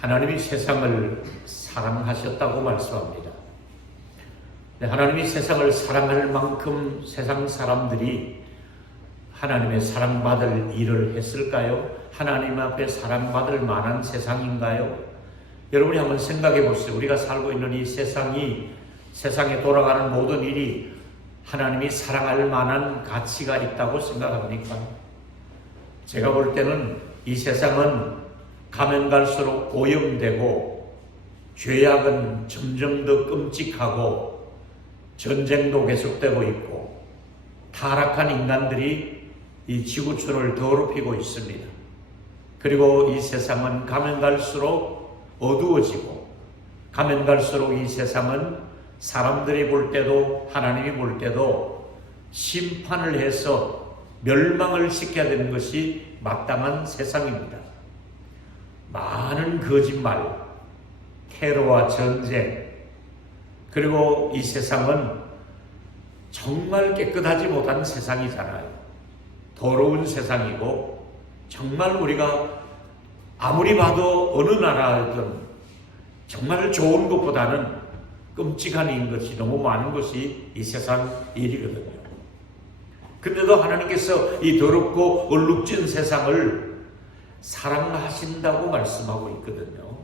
하나님이 세상을 사랑하셨다고 말씀합니다. 하나님이 세상을 사랑할 만큼 세상 사람들이 하나님의 사랑받을 일을 했을까요? 하나님 앞에 사랑받을 만한 세상인가요? 여러분이 한번 생각해 보세요. 우리가 살고 있는 이 세상에 돌아가는 모든 일이 하나님이 사랑할 만한 가치가 있다고 생각합니까? 제가 볼 때는 이 세상은 가면 갈수록 오염되고 죄악은 점점 더 끔찍하고 전쟁도 계속되고 있고 타락한 인간들이 이 지구촌을 더럽히고 있습니다. 그리고 이 세상은 가면 갈수록 어두워지고 가면 갈수록 이 세상은 사람들이 볼 때도 하나님이 볼 때도 심판을 해서 멸망을 시켜야 되는 것이 마땅한 세상입니다. 많은 거짓말, 테러와 전쟁, 그리고 이 세상은 정말 깨끗하지 못한 세상이잖아요. 더러운 세상이고 정말 우리가 아무리 봐도 어느 나라든 정말 좋은 것보다는 끔찍한 인 것이 너무 많은 것이 이 세상 일이거든요. 근데도 하나님께서 이 더럽고 얼룩진 세상을 사랑하신다고 말씀하고 있거든요.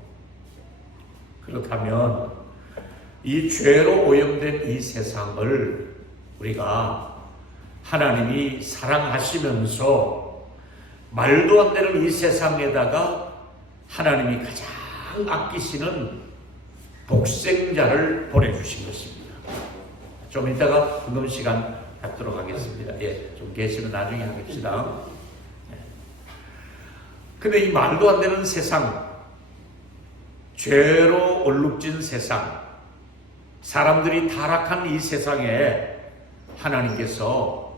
그렇다면 이 죄로 오염된 이 세상을 우리가 하나님이 사랑하시면서 말도 안 되는 이 세상에다가 하나님이 가장 아끼시는 독생자를 보내주신 것입니다. 좀 이따가 금금 시간 갖도록 하겠습니다. 좀 계시면 나중에 하겠습니다. 근데 이 말도 안 되는 세상, 죄로 얼룩진 세상, 사람들이 타락한 이 세상에 하나님께서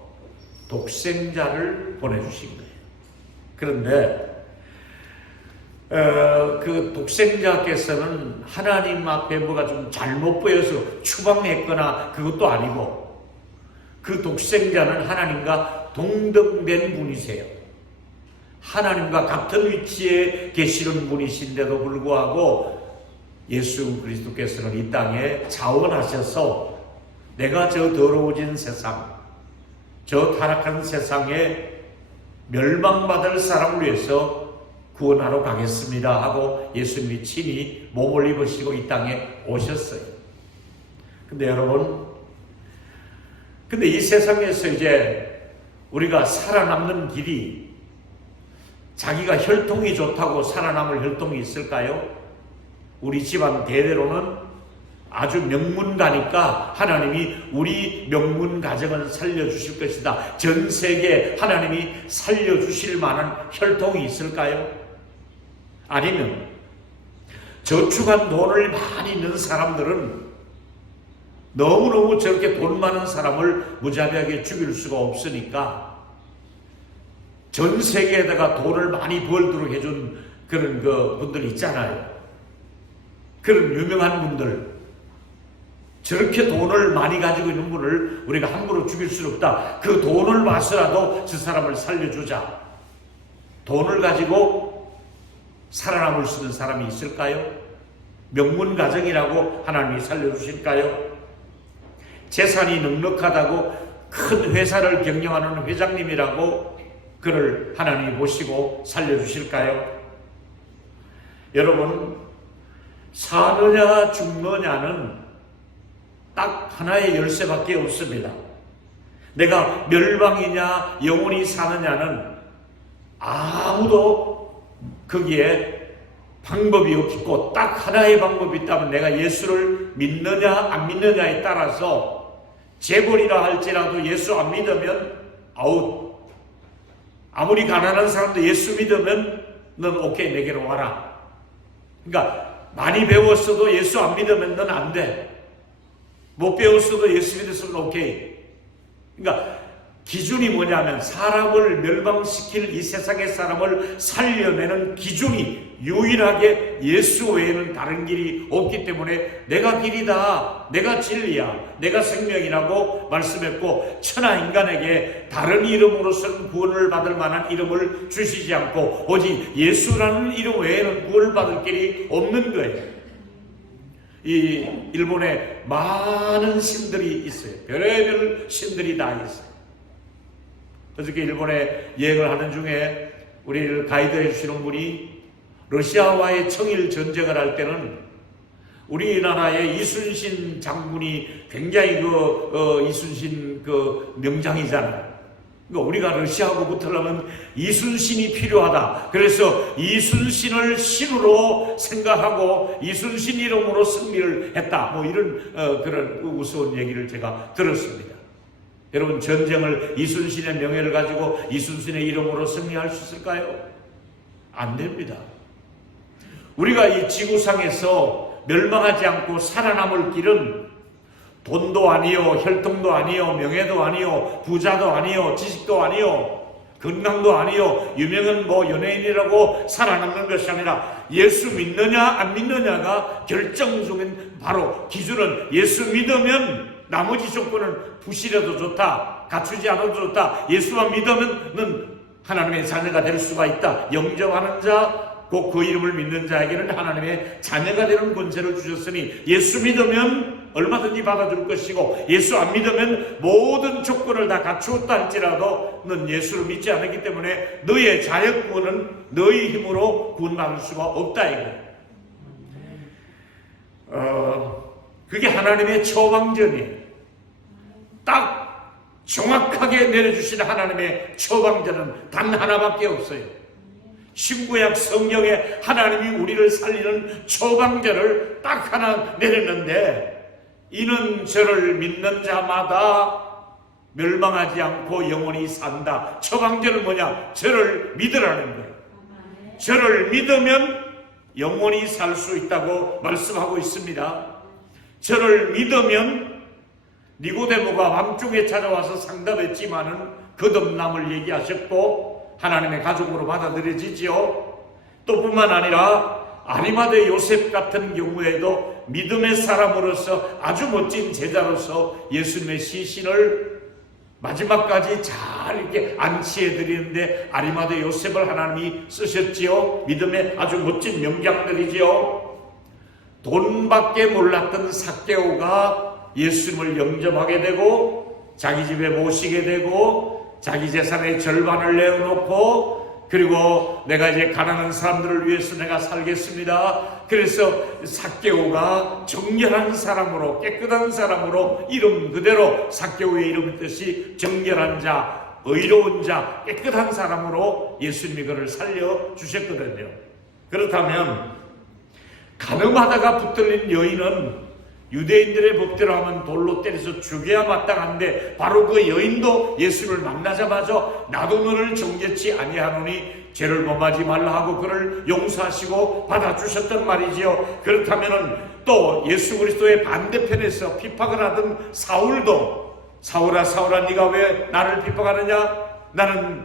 독생자를 보내주신 거예요. 그런데 그 독생자께서는 하나님 앞에 뭐가 좀 잘못 보여서 추방했거나 그것도 아니고 그 독생자는 하나님과 동등된 분이세요. 하나님과 같은 위치에 계시는 분이신데도 불구하고 예수 그리스도께서는 이 땅에 자원하셔서 내가 저 더러워진 세상, 저 타락한 세상에 멸망받을 사람을 위해서 구원하러 가겠습니다 하고 예수님이 친히 몸을 입으시고 이 땅에 오셨어요. 근데 여러분, 근데 이 세상에서 이제 우리가 살아남는 길이 자기가 혈통이 좋다고 살아남을 혈통이 있을까요? 우리 집안 대대로는 아주 명문가니까 하나님이 우리 명문 가정을 살려주실 것이다. 전 세계 하나님이 살려주실 만한 혈통이 있을까요? 아니면 저축한 돈을 많이 있는 사람들은 너무너무 저렇게 돈 많은 사람을 무자비하게 죽일 수가 없으니까 전 세계에다가 돈을 많이 벌도록 해준 그런 분들 있잖아요. 그런 유명한 분들, 저렇게 돈을 많이 가지고 있는 분을 우리가 함부로 죽일 수는 없다. 그 돈을 봐서라도 저 사람을 살려주자. 돈을 가지고 살아남을 수 있는 사람이 있을까요? 명문 가정이라고 하나님이 살려주실까요? 재산이 넉넉하다고 큰 회사를 경영하는 회장님이라고 그를 하나님이 보시고 살려주실까요? 여러분, 사느냐 죽느냐는 딱 하나의 열쇠밖에 없습니다. 내가 멸망이냐 영원히 사느냐는 아무도 거기에 방법이 없고 딱 하나의 방법이 있다면 내가 예수를 믿느냐 안 믿느냐에 따라서 재벌이라 할지라도 예수 안 믿으면 아웃. 아무리 가난한 사람도 예수 믿으면 넌 오케이 내게로 와라. 그러니까 많이 배웠어도 예수 안 믿으면 넌 안 돼. 못 배웠어도 예수 믿었으면 오케이. 그러니까 기준이 뭐냐면 사람을 멸망시킬 이 세상의 사람을 살려내는 기준이 유일하게 예수 외에는 다른 길이 없기 때문에 내가 길이다, 내가 진리야, 내가 생명이라고 말씀했고, 천하 인간에게 다른 이름으로서는 구원을 받을 만한 이름을 주시지 않고 오직 예수라는 이름 외에는 구원을 받을 길이 없는 거예요. 이 일본에 많은 신들이 있어요. 별의별 신들이 다 있어요. 어저께 일본에 여행을 하는 중에 우리를 가이드해 주시는 분이 러시아와의 청일 전쟁을 할 때는 우리나라의 이순신 장군이 굉장히 이순신 명장이잖아요. 그러니까 우리가 러시아하고 붙으려면 이순신이 필요하다. 그래서 이순신을 신으로 생각하고 이순신 이름으로 승리를 했다. 뭐 이런 그런 우스운 얘기를 제가 들었습니다. 여러분, 전쟁을 이순신의 명예를 가지고 이순신의 이름으로 승리할 수 있을까요? 안 됩니다. 우리가 이 지구상에서 멸망하지 않고 살아남을 길은 돈도 아니요, 혈통도 아니요, 명예도 아니요, 부자도 아니요, 지식도 아니요, 건강도 아니요, 유명한 연예인이라고 살아남는 것이 아니라 예수 믿느냐 안 믿느냐가 결정적인 바로 기준은 예수 믿으면 나머지 조건은 부실해도 좋다, 갖추지 않아도 좋다, 예수만 믿으면 하나님의 자녀가 될 수가 있다. 영접하는 자, 곧 그 이름을 믿는 자에게는 하나님의 자녀가 되는 권세를 주셨으니 예수 믿으면 얼마든지 받아줄 것이고 예수 안 믿으면 모든 조건을 다 갖추었다 할지라도 넌 예수를 믿지 않았기 때문에 너의 자역 구원은 너의 힘으로 구원받을 수가 없다 이거예요. 그게 하나님의 처방전이에요. 딱 정확하게 내려주신 하나님의 처방전은 단 하나밖에 없어요. 신구약 성경에 하나님이 우리를 살리는 처방전을 딱 하나 내렸는데, 이는 저를 믿는 자마다 멸망하지 않고 영원히 산다. 처방전은 뭐냐? 저를 믿으라는 거예요. 저를 믿으면 영원히 살 수 있다고 말씀하고 있습니다. 저를 믿으면 니고데모가 밤중에 찾아와서 상담했지만은 거듭남을 얘기하셨고 하나님의 가족으로 받아들여지지요. 또 뿐만 아니라 아리마대 요셉 같은 경우에도 믿음의 사람으로서 아주 멋진 제자로서 예수님의 시신을 마지막까지 잘 이렇게 안치해 드리는데 아리마대 요셉을 하나님이 쓰셨지요. 믿음의 아주 멋진 명장들이지요. 돈밖에 몰랐던 삭개오가 예수님을 영접하게 되고 자기 집에 모시게 되고 자기 재산의 절반을 내어놓고, 그리고 내가 이제 가난한 사람들을 위해서 내가 살겠습니다. 그래서 삭개오가 정결한 사람으로, 깨끗한 사람으로, 이름 그대로 삭개오의 이름 뜻이 정결한 자, 의로운 자, 깨끗한 사람으로 예수님이 그를 살려주셨거든요. 그렇다면 가늠하다가 붙들린 여인은 유대인들의 법대로 하면 돌로 때려서 죽여야 마땅한데 바로 그 여인도 예수를 만나자마자 나도 너를 정죄치 아니하노니 죄를 범하지 말라 하고 그를 용서하시고 받아주셨단 말이지요. 그렇다면 또 예수 그리스도의 반대편에서 비판을 하던 사울도 사울아 사울아 네가 왜 나를 비판하느냐? 나는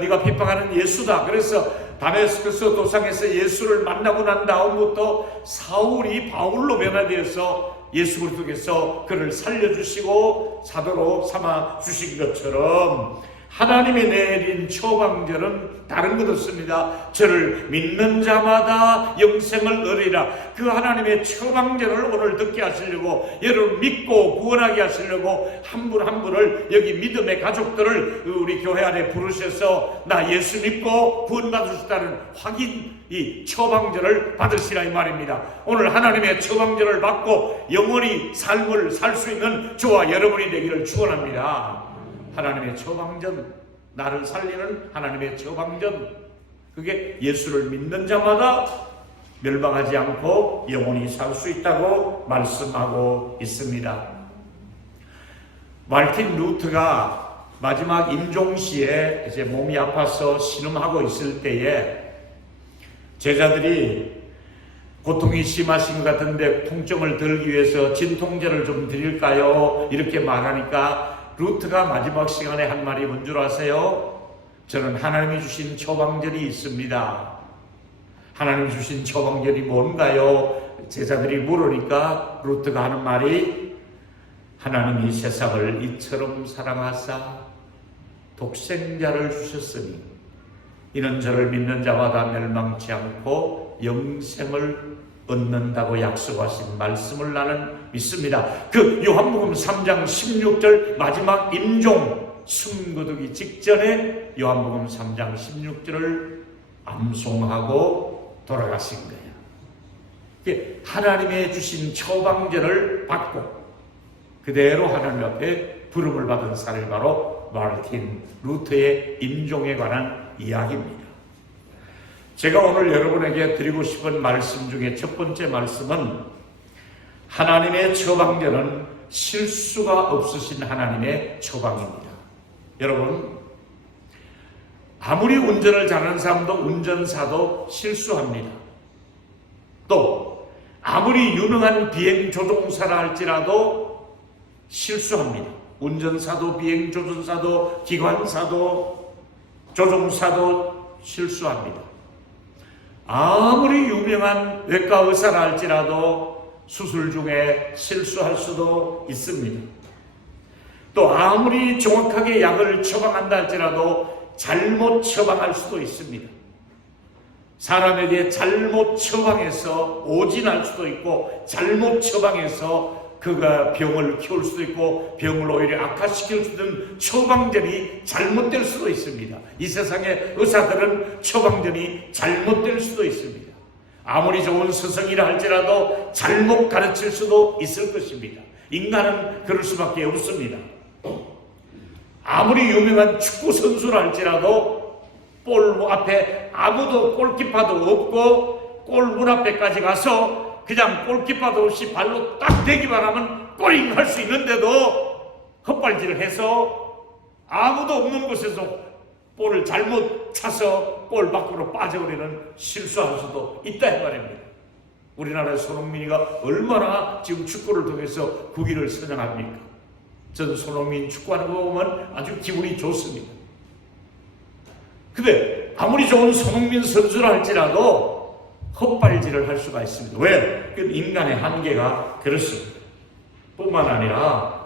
네가 비판하는 예수다. 그래서 다메스커스 도상에서 예수를 만나고 난 다음부터 사울이 바울로 변화되어서 예수 그리스도께서 그를 살려주시고 사도로 삼아 주신 것처럼 하나님이 내린 처방전은 다른 것 없습니다. 저를 믿는 자마다 영생을 얻으리라. 그 하나님의 처방전을 오늘 듣게 하시려고, 여러분 믿고 구원하게 하시려고 한 분 한 분을, 여기 믿음의 가족들을 우리 교회 안에 부르셔서 나 예수 믿고 구원받을 수 있다는 확인, 이 처방전을 받으시라 이 말입니다. 오늘 하나님의 처방전을 받고 영원히 삶을 살 수 있는 저와 여러분이 되기를 축원합니다. 하나님의 처방전, 나를 살리는 하나님의 처방전, 그게 예수를 믿는 자마다 멸망하지 않고 영원히 살 수 있다고 말씀하고 있습니다. 마르틴 루터가 마지막 임종시에 이제 몸이 아파서 신음하고 있을 때에 제자들이 고통이 심하신 것 같은데 통증을 덜기 위해서 진통제를 좀 드릴까요? 이렇게 말하니까 루트가 마지막 시간에 한 말이 뭔 줄 아세요? 저는 하나님이 주신 처방전이 있습니다. 하나님이 주신 처방전이 뭔가요? 제자들이 물으니까 루트가 하는 말이 하나님이 세상을 이처럼 사랑하사 독생자를 주셨으니 이는 저를 믿는 자마다 멸망치 않고 영생을 얻는다고 약속하신 말씀을 나는 믿습니다. 그 요한복음 3장 16절 마지막 임종 숨거두기 직전에 요한복음 3장 16절을 암송하고 돌아가신 거예요. 하나님의 주신 처방전을 받고 그대로 하나님 앞에 부름을 받은 사람이 바로 마르틴 루터의 임종에 관한 이야기입니다. 제가 오늘 여러분에게 드리고 싶은 말씀 중에 첫 번째 말씀은 하나님의 처방전은 실수가 없으신 하나님의 처방입니다. 여러분, 아무리 운전을 잘하는 사람도 운전사도 실수합니다. 또 아무리 유능한 비행조종사라 할지라도 실수합니다. 운전사도 비행조종사도 기관사도 조종사도 실수합니다. 아무리 유명한 외과 의사라 할지라도 수술 중에 실수할 수도 있습니다. 또 아무리 정확하게 약을 처방한다 할지라도 잘못 처방할 수도 있습니다. 사람에게 잘못 처방해서 오진할 수도 있고 잘못 처방해서 그가 병을 키울 수도 있고 병을 오히려 악화시킬 수 있는 처방전이 잘못될 수도 있습니다. 이 세상의 의사들은 처방전이 잘못될 수도 있습니다. 아무리 좋은 스승이라 할지라도 잘못 가르칠 수도 있을 것입니다. 인간은 그럴 수밖에 없습니다. 아무리 유명한 축구 선수라 할지라도 골 앞에 아무도 골키퍼도 없고 골문 앞에까지 가서 그냥 골키퍼도 없이 발로 딱 대기만 하면 골인 할 수 있는데도 헛발질을 해서 아무도 없는 곳에서 볼을 잘못 차서 골 밖으로 빠져버리는 실수할 수도 있다 이 말입니다. 우리나라의 손흥민이가 얼마나 지금 축구를 통해서 국위를 선양합니까? 저는 손흥민 축구하는 거 보면 아주 기분이 좋습니다. 근데 아무리 좋은 손흥민 선수라 할지라도 헛발질을 할 수가 있습니다. 왜? 인간의 한계가 그렇습니다. 뿐만 아니라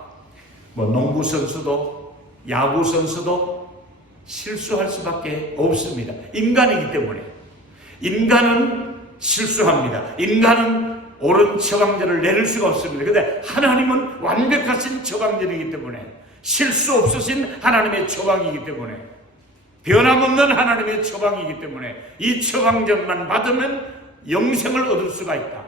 농구 선수도 야구 선수도 실수할 수밖에 없습니다. 인간이기 때문에. 인간은 실수합니다. 인간은 옳은 처방전을 내릴 수가 없습니다. 그런데 하나님은 완벽하신 처방전이기 때문에 실수 없으신 하나님의 처방이기 때문에 변함없는 하나님의 처방이기 때문에 이 처방전만 받으면 영생을 얻을 수가 있다.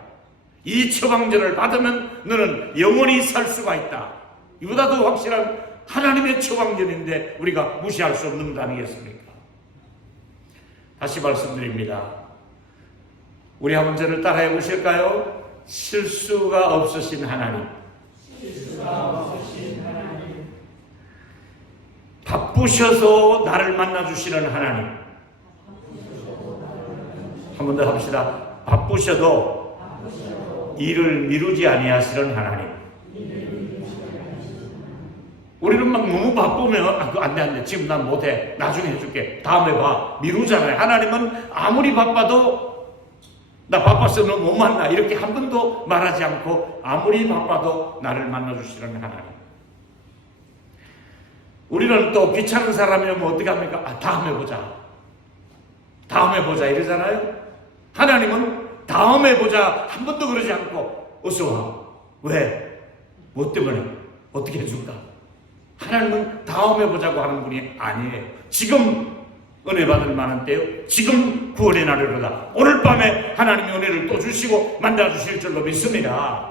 이 처방전을 받으면 너는 영원히 살 수가 있다. 이보다 더 확실한 하나님의 처방전인데 우리가 무시할 수 없는 것 아니겠습니까? 다시 말씀드립니다. 우리 한번 저를 따라해 보실까요? 실수가 없으신 하나님. 바쁘셔서 나를 만나주시는 하나님. 한 번 더 합시다. 바쁘셔도 일을 미루지 아니하시는 하나님. 우리는 막 너무 바쁘면 안 돼. 지금 난 못해. 나중에 해줄게. 다음에 봐. 미루잖아요. 하나님은 아무리 바빠도 나 바빠서 너 못 만나. 이렇게 한 번도 말하지 않고 아무리 바빠도 나를 만나주시는 하나님. 우리는 또 귀찮은 사람이면 어떻게 합니까? 다음에 보자. 다음에 보자 이러잖아요. 하나님은 다음에 보자 한 번도 그러지 않고 어서 와. 왜? 뭐 때문에? 어떻게 해줄까? 하나님은 다음에 보자고 하는 분이 아니에요. 지금 은혜 받을 만한 때요. 지금 구원의 날이로다. 오늘 밤에 하나님이 은혜를 또 주시고 만나주실 줄로 믿습니다.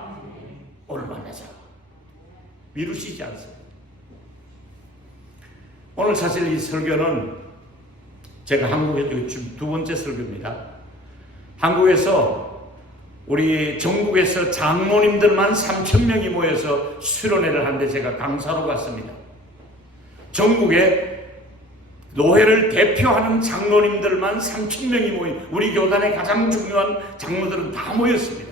오늘 만나자. 미루시지 않습니다. 오늘 사실 이 설교는 제가 한국에 지금 두 번째 설교입니다. 한국에서 우리 전국에서 장로님들만 3,000명이 모여서 수련회를 하는데 제가 강사로 갔습니다. 전국에 노회를 대표하는 장로님들만 3,000명이 모인 우리 교단의 가장 중요한 장로들은 다 모였습니다.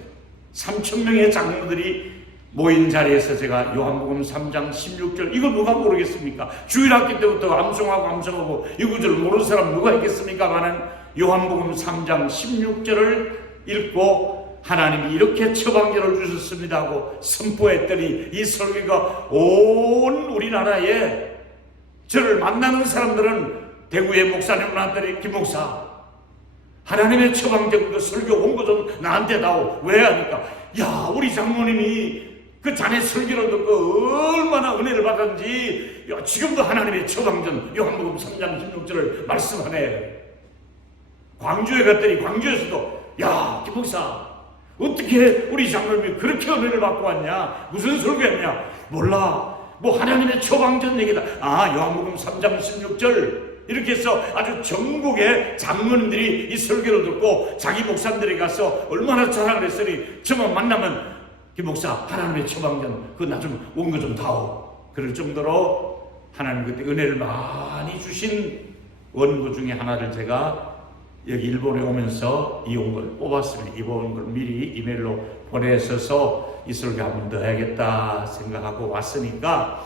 3,000명의 장로들이 모인 자리에서 제가 요한복음 3장 16절 이거 누가 모르겠습니까? 주일학기 때부터 암송하고 이 구절 모르는 사람 누가 있겠습니까만은 요한복음 3장 16절을 읽고 하나님이 이렇게 처방전을 주셨습니다 하고 선포했더니 이 설교가 온 우리나라에 저를 만나는 사람들은 대구의 목사님들이 김 목사 하나님의 처방전 그 설교 온 거 좀 나한테 다오. 왜 하니까 야 우리 장모님이 그 자네 설교를 듣고 얼마나 은혜를 받았는지 야, 지금도 하나님의 처방전 요한복음 3장 16절을 말씀하네. 광주에 갔더니 광주에서도 야 김 목사 어떻게 우리 장로님이 그렇게 은혜를 받고 왔냐? 무슨 설교했냐? 몰라. 뭐 하나님의 처방전 얘기다. 아 요한복음 3장 16절 이렇게 해서 아주 전국의 장로님들이 이 설교를 듣고 자기 목사님들이 가서 얼마나 자랑을 했으니 저만 만나면 김 목사 하나님의 처방전 그거 나 좀 온 거 좀 다오. 그럴 정도로 하나님 그때 은혜를 많이 주신 원고 중에 하나를 제가 여기 일본에 오면서 이 온 걸 뽑았습니다. 이 온 걸 미리 이메일로 보내셔서 이 설교 한 번 더 해야겠다 생각하고 왔으니까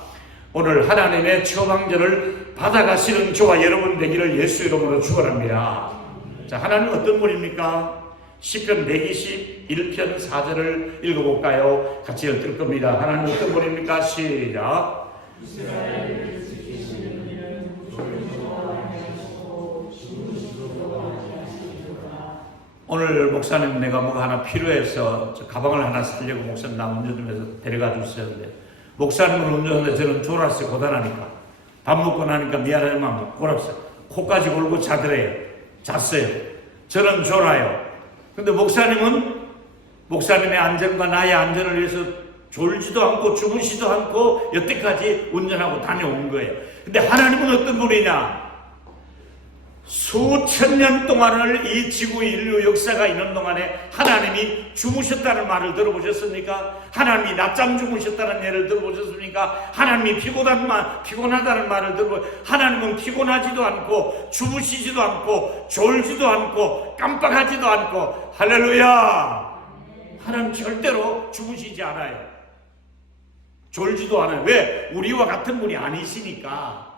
오늘 하나님의 처방전을 받아가시는 저와 여러분 되기를 예수 이름으로 축원합니다. 자, 하나님 어떤 분입니까? 시편 121편 4절을 읽어볼까요? 같이 읽을 겁니다. 하나님 어떤 분입니까? 시작. 오늘 목사님 내가 뭐가 하나 필요해서 저 가방을 하나 사려고 목사님 나 운전 좀 해서 데려가 주셨는데 목사님은 운전하는데 저는 졸았어요. 고단하니까 밥 먹고 나니까 미안하지만 골았어요. 코까지 골고 잤어요. 저는 졸아요. 근데 목사님은 목사님의 안전과 나의 안전을 위해서 졸지도 않고 주무시도 않고 여태까지 운전하고 다녀온 거예요. 근데 하나님은 어떤 분이냐? 수천 년 동안을 이 지구 인류 역사가 있는 동안에 하나님이 주무셨다는 말을 들어보셨습니까? 하나님이 낮잠 주무셨다는 예를 들어보셨습니까? 하나님이 피곤하다는 말을 하나님은 피곤하지도 않고 주무시지도 않고 졸지도 않고 깜빡하지도 않고 할렐루야! 하나님 절대로 주무시지 않아요. 졸지도 않아요. 왜? 우리와 같은 분이 아니시니까.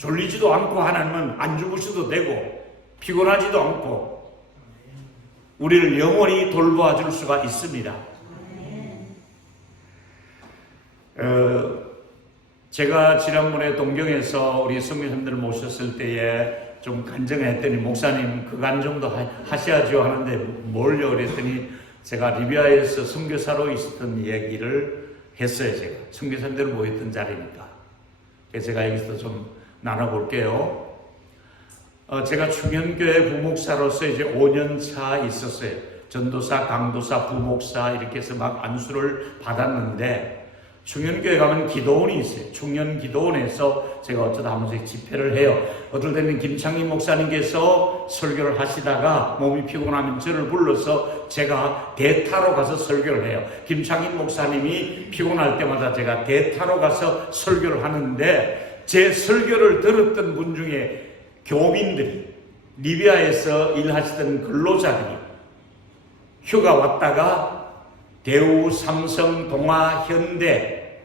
졸리지도 않고 하나님은 안 주무셔도 되고 피곤하지도 않고 우리를 영원히 돌보아 줄 수가 있습니다. 제가 지난번에 동경에서 우리 성교사님들 모셨을 때에 좀 간증했더니 목사님 그 간증도 하셔야죠 하는데 뭘요? 그랬더니 제가 리비아에서 선교사로 있었던 얘기를 했어요. 제가 선교사님들 모였던 자리니까. 그래서 제가 여기서 좀 나눠볼게요. 제가 충현교회 부목사로서 이제 5년 차 있었어요. 전도사, 강도사, 부목사 이렇게 해서 막 안수를 받았는데 충현교회 가면 기도원이 있어요. 충현기도원에서 제가 어쩌다 한 번씩 집회를 해요. 어떨 때는 김창희 목사님께서 설교를 하시다가 몸이 피곤하면 저를 불러서 제가 대타로 가서 설교를 해요. 김창희 목사님이 피곤할 때마다 제가 대타로 가서 설교를 하는데 제 설교를 들었던 분 중에 교민들이 리비아에서 일하시던 근로자들이 휴가 왔다가 대우, 삼성, 동아, 현대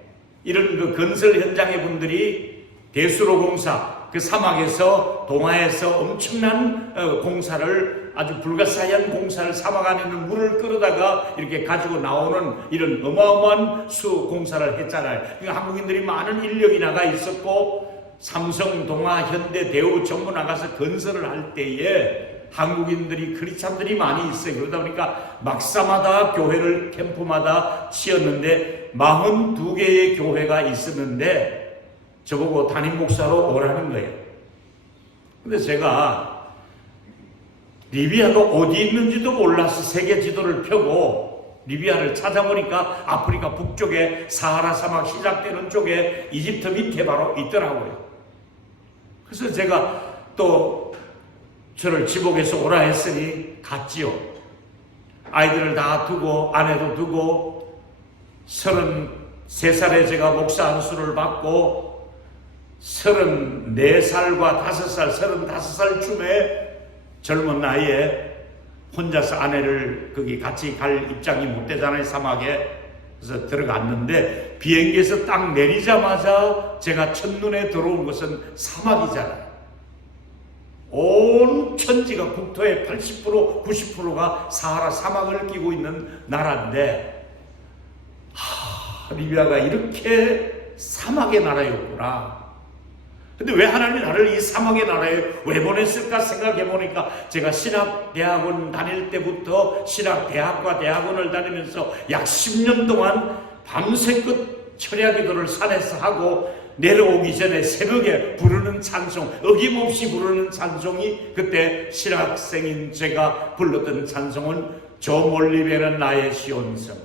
이런 그 건설 현장의 분들이 대수로공사 그 사막에서 동아에서 엄청난 공사를 아주 불가사의한 공사를 사막 안에 있는 물을 끌어다가 이렇게 가지고 나오는 이런 어마어마한 공사를 했잖아요. 그러니까 한국인들이 많은 인력이 나가 있었고 삼성, 동아, 현대, 대우 전부 나가서 건설을 할 때에 한국인들이 크리스찬들이 많이 있어요. 그러다 보니까 막사마다 교회를 캠프마다 치었는데 42개의 교회가 있었는데 저보고 담임 목사로 오라는 거예요. 근데 제가 리비아가 어디 있는지도 몰라서 세계 지도를 펴고 리비아를 찾아보니까 아프리카 북쪽에 사하라 사막 시작되는 쪽에 이집트 밑에 바로 있더라고요. 그래서 제가 또 저를 지복에서 오라 했으니 갔지요. 아이들을 다 두고 아내도 두고 33살에 제가 목사 안수를 받고 34살과 5살, 35살쯤에 젊은 나이에 혼자서 아내를 거기 같이 갈 입장이 못 되잖아요, 사막에. 그래서 들어갔는데 비행기에서 딱 내리자마자 제가 첫눈에 들어온 것은 사막이잖아요. 온 천지가 국토의 80% 90%가 사하라 사막을 끼고 있는 나라인데 리비아가 이렇게 사막의 나라였구나. 근데 왜 하나님이 나를 이 사막의 나라에 왜 보냈을까 생각해 보니까 제가 신학대학원 다닐 때부터 신학대학과 대학원을 다니면서 약 10년 동안 밤새껏 철야기도를 산에서 하고 내려오기 전에 새벽에 부르는 찬송, 어김없이 부르는 찬송이 그때 신학생인 제가 불렀던 찬송은 저 멀리 배는 나의 시온성.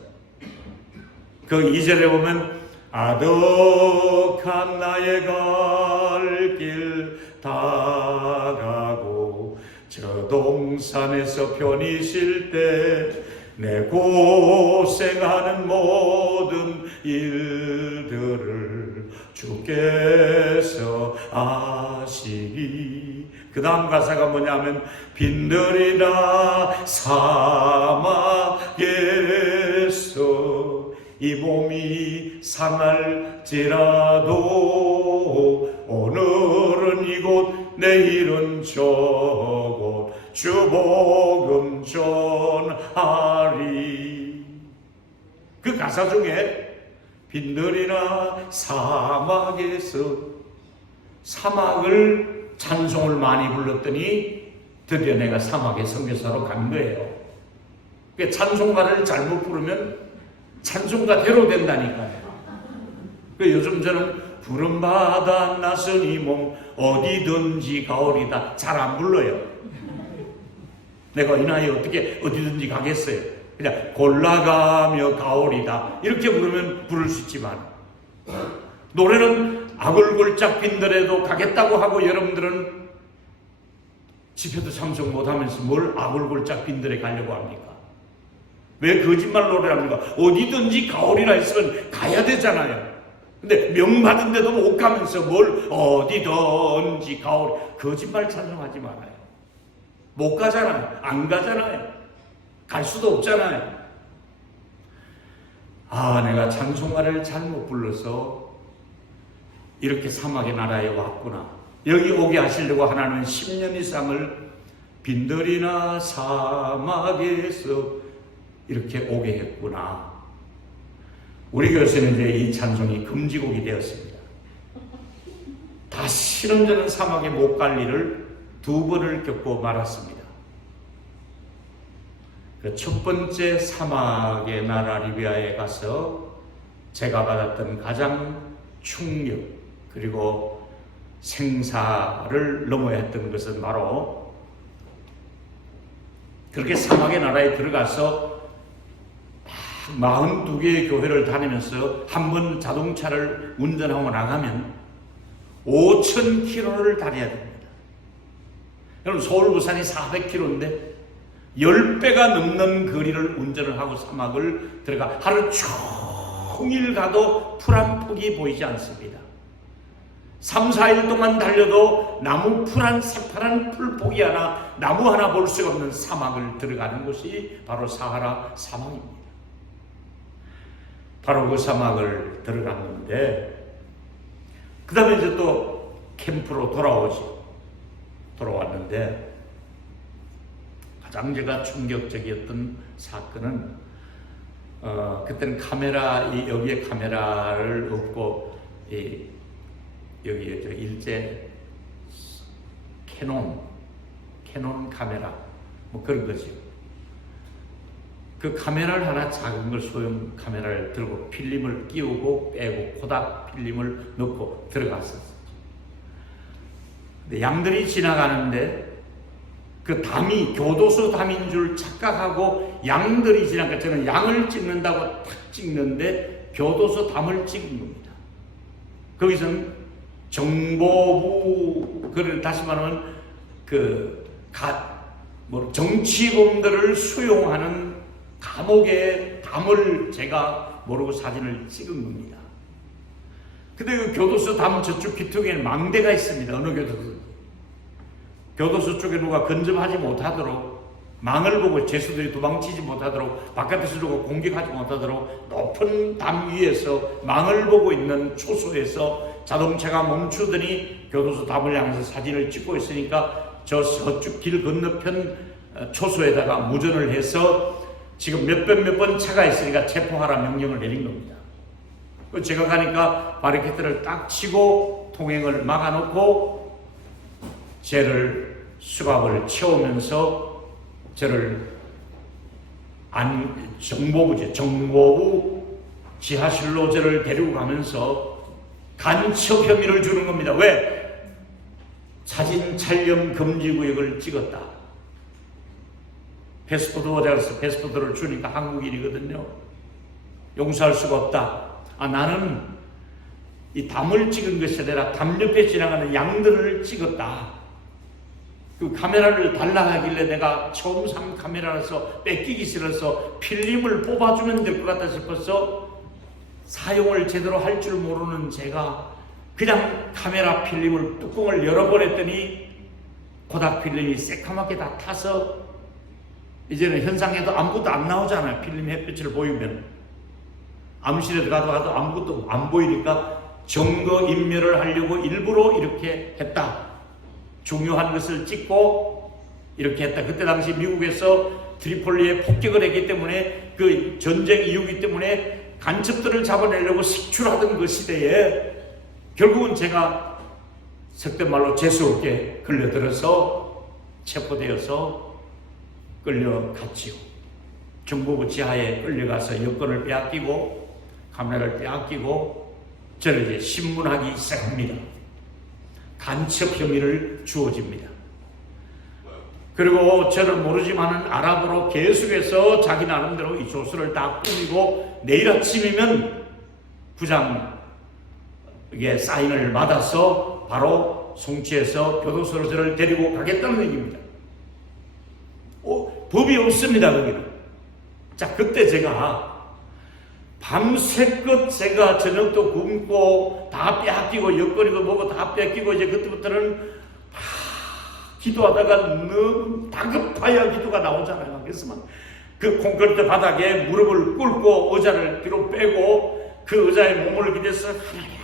그 2절에 보면 아득한 나의 갈 길 다 가고 저 동산에서 편히 쉴 때 내 고생하는 모든 일들을 주께서 아시리. 그 다음 가사가 뭐냐면 빈들이나 사막에서 이 몸이 상할지라도 오늘은 이곳 내일은 저곳 주 복음 전하리. 그 가사 중에 빈들이나 사막에서 사막을 찬송을 많이 불렀더니 드디어 내가 사막에 선교사로 간 거예요. 찬송가를 잘못 부르면 찬송가대로 된다니까요. 요즘 저는 푸른 바다 낯선 이 몸 어디든지 가오리다 잘 안 불러요. 내가 이 나이에 어떻게 어디든지 가겠어요. 그냥 골라가며 가오리다 이렇게 부르면 부를 수 있지만 노래는 아굴골짝 빈들에도 가겠다고 하고 여러분들은 집회도 참석 못하면서 뭘 아굴골짝 빈들에 가려고 합니까? 왜 거짓말 노래를 합니까? 어디든지 가오리라 했으면 가야 되잖아요. 근데 명받은 데도 못 가면서 뭘 어디든지 가오리. 거짓말 찬송하지 말아요. 못 가잖아요. 안 가잖아요. 갈 수도 없잖아요. 내가 찬송가를 잘못 불러서 이렇게 사막의 나라에 왔구나. 여기 오게 하시려고 하나님은 10년 이상을 빈들이나 사막에서 이렇게 오게 했구나. 우리 교회에서는 이제 이 찬송이 금지곡이 되었습니다. 다시는 저는 사막에 못 갈 일을 2번을 겪고 말았습니다. 그 첫 번째 사막의 나라 리비아에 가서 제가 받았던 가장 충격 그리고 생사를 넘어야 했던 것은 바로 그렇게 사막의 나라에 들어가서 42개의 교회를 다니면서 한 번 자동차를 운전하고 나가면 5,000km를 달려야 됩니다. 여러분 서울 부산이 400km인데 10배가 넘는 거리를 운전을 하고 사막을 들어가 하루 종일 가도 풀 한 폭이 보이지 않습니다. 3, 4일 동안 달려도 나무 풀 한 새파란 풀폭이 하나 나무 하나 볼 수가 없는 사막을 들어가는 곳이 바로 사하라 사막입니다. 바로 그 사막을 들어갔는데 그 다음에 이제 또 캠프로 돌아왔는데 가장 제가 충격적이었던 사건은 그때는 여기에 카메라를 없고 여기에 저 일제 캐논 카메라 뭐 그런 거죠. 그 카메라를 하나 작은 걸 소형 카메라를 들고 필름을 끼우고 빼고 코닥 필름을 넣고 들어갔었어요. 근데 양들이 지나가는데 그 담이 교도소 담인 줄 착각하고 양들이 지나가 저는 양을 찍는다고 탁 찍는데 교도소 담을 찍은 겁니다. 거기서는 정보부 그를 다시 말하면 정치범들을 수용하는 감옥의 담을 제가 모르고 사진을 찍은 겁니다. 근데 그 교도소 담 저쪽 뒤쪽에는 망대가 있습니다. 어느 교도소 쪽에 누가 근접하지 못하도록 망을 보고 죄수들이 도망치지 못하도록 바깥에서 누가 공격하지 못하도록 높은 담 위에서 망을 보고 있는 초소에서 자동차가 멈추더니 교도소 담을 향해서 사진을 찍고 있으니까 저 서쪽 길 건너편 초소에다가 무전을 해서 지금 몇 번 차가 있으니까 체포하라 명령을 내린 겁니다. 제가 가니까 바리케이트를 딱 치고 통행을 막아놓고 쟤를 수갑을 채우면서 저를 정보부 지하실로 저를 데리고 가면서 간첩 혐의를 주는 겁니다. 왜? 사진 촬영 금지 구역을 찍었다. 패스포트 어디가서 패스포트를 주니까 한국인이거든요. 용서할 수가 없다. 나는 이 담을 찍은 것이 아니라 담 옆에 지나가는 양들을 찍었다. 그 카메라를 달라 하길래 내가 처음 산 카메라라서 뺏기기 싫어서 필름을 뽑아주면 될 것 같다 싶어서 사용을 제대로 할 줄 모르는 제가 그냥 카메라 필름을 뚜껑을 열어버렸더니 고닥 필름이 새카맣게 다 타서 이제는 현상에도 아무것도 안 나오잖아요. 필름 햇빛을 보이면 암실에 가도 아무것도 안 보이니까 증거 인멸을 하려고 일부러 이렇게 했다. 중요한 것을 찍고 이렇게 했다. 그때 당시 미국에서 트리폴리에 폭격을 했기 때문에 그 전쟁 이유기 때문에 간첩들을 잡아내려고 색출하던 그 시대에 결국은 제가 속된 말로 재수없게 걸려들어서 체포되어서 끌려갔지요. 정보부 지하에 끌려가서 여권을 빼앗기고 카메라를 빼앗기고 저를 이제 신문하기 시작합니다. 간첩 혐의를 주어집니다. 그리고 저는 모르지만은 아랍어로 계속해서 자기 나름대로 이 조서를 다 꾸미고 내일 아침이면 부장에게 사인을 받아서 바로 송치해서 교도소로 저를 데리고 가겠다는 얘기입니다. 법이 없습니다, 거기는. 자, 그때 제가 밤새껏 제가 저녁도 굶고 다 빼앗기고 여권이고 뭐고 다 뺏기고 이제 그때부터는 기도하다가 너무 다급하여 기도가 나오잖아요. 그래서 막 그 콘크리트 바닥에 무릎을 꿇고 의자를 뒤로 빼고 그 의자에 몸을 기대서 하나님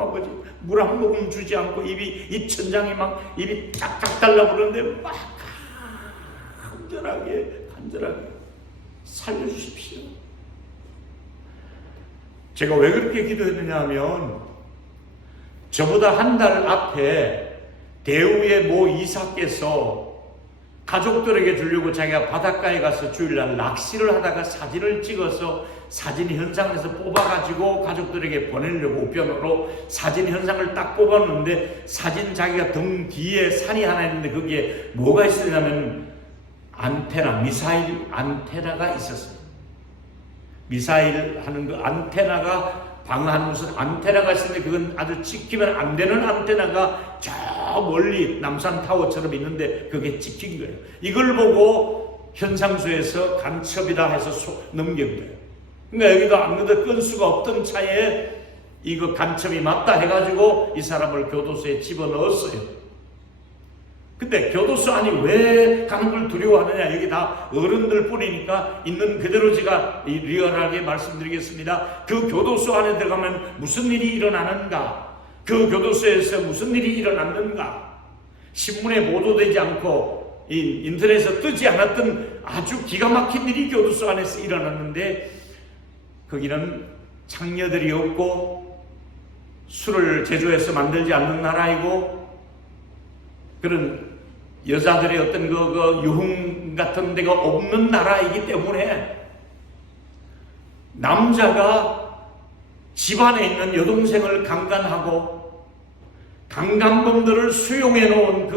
아버지 물 한 모금 주지 않고 입 천장이 막 입이 짝짝 달라붙는데 막 간절하게 살려주십시오. 제가 왜 그렇게 기도했느냐 하면 저보다 한 달 앞에 대우의 모 이사께서 가족들에게 주려고 자기가 바닷가에 가서 주일날 낚시를 하다가 사진을 찍어서 사진 현상에서 뽑아가지고 가족들에게 보내려고 우편으로 사진 현상을 딱 뽑았는데 사진 자기가 등 뒤에 산이 하나 있는데 거기에 뭐가 있었냐면 안테나, 미사일 안테나가 있었어요. 미사일 하는 그 안테나가 방어하는 무슨 안테나가 있었는데 그건 아주 찍히면 안 되는 안테나가 저 멀리 남산타워처럼 있는데 그게 찍힌 거예요. 이걸 보고 현상소에서 간첩이다 해서 넘긴 거예요. 그러니까 여기도 아무도 건수가 없던 차에 이거 간첩이 맞다 해가지고 이 사람을 교도소에 집어넣었어요. 근데 교도소 안이 왜 가는 걸 두려워하느냐? 여기 다 어른들 뿐이니까 있는 그대로 제가 리얼하게 말씀드리겠습니다. 그 교도소 안에 들어가면 무슨 일이 일어나는가? 그 교도소에서 무슨 일이 일어났는가? 신문에 보도되지 않고 인터넷에서 뜨지 않았던 아주 기가 막힌 일이 교도소 안에서 일어났는데 거기는 창녀들이 없고 술을 제조해서 만들지 않는 나라이고 그런 여자들의 어떤 그 유흥 같은 데가 없는 나라이기 때문에 남자가 집안에 있는 여동생을 강간하고 강간범들을 수용해 놓은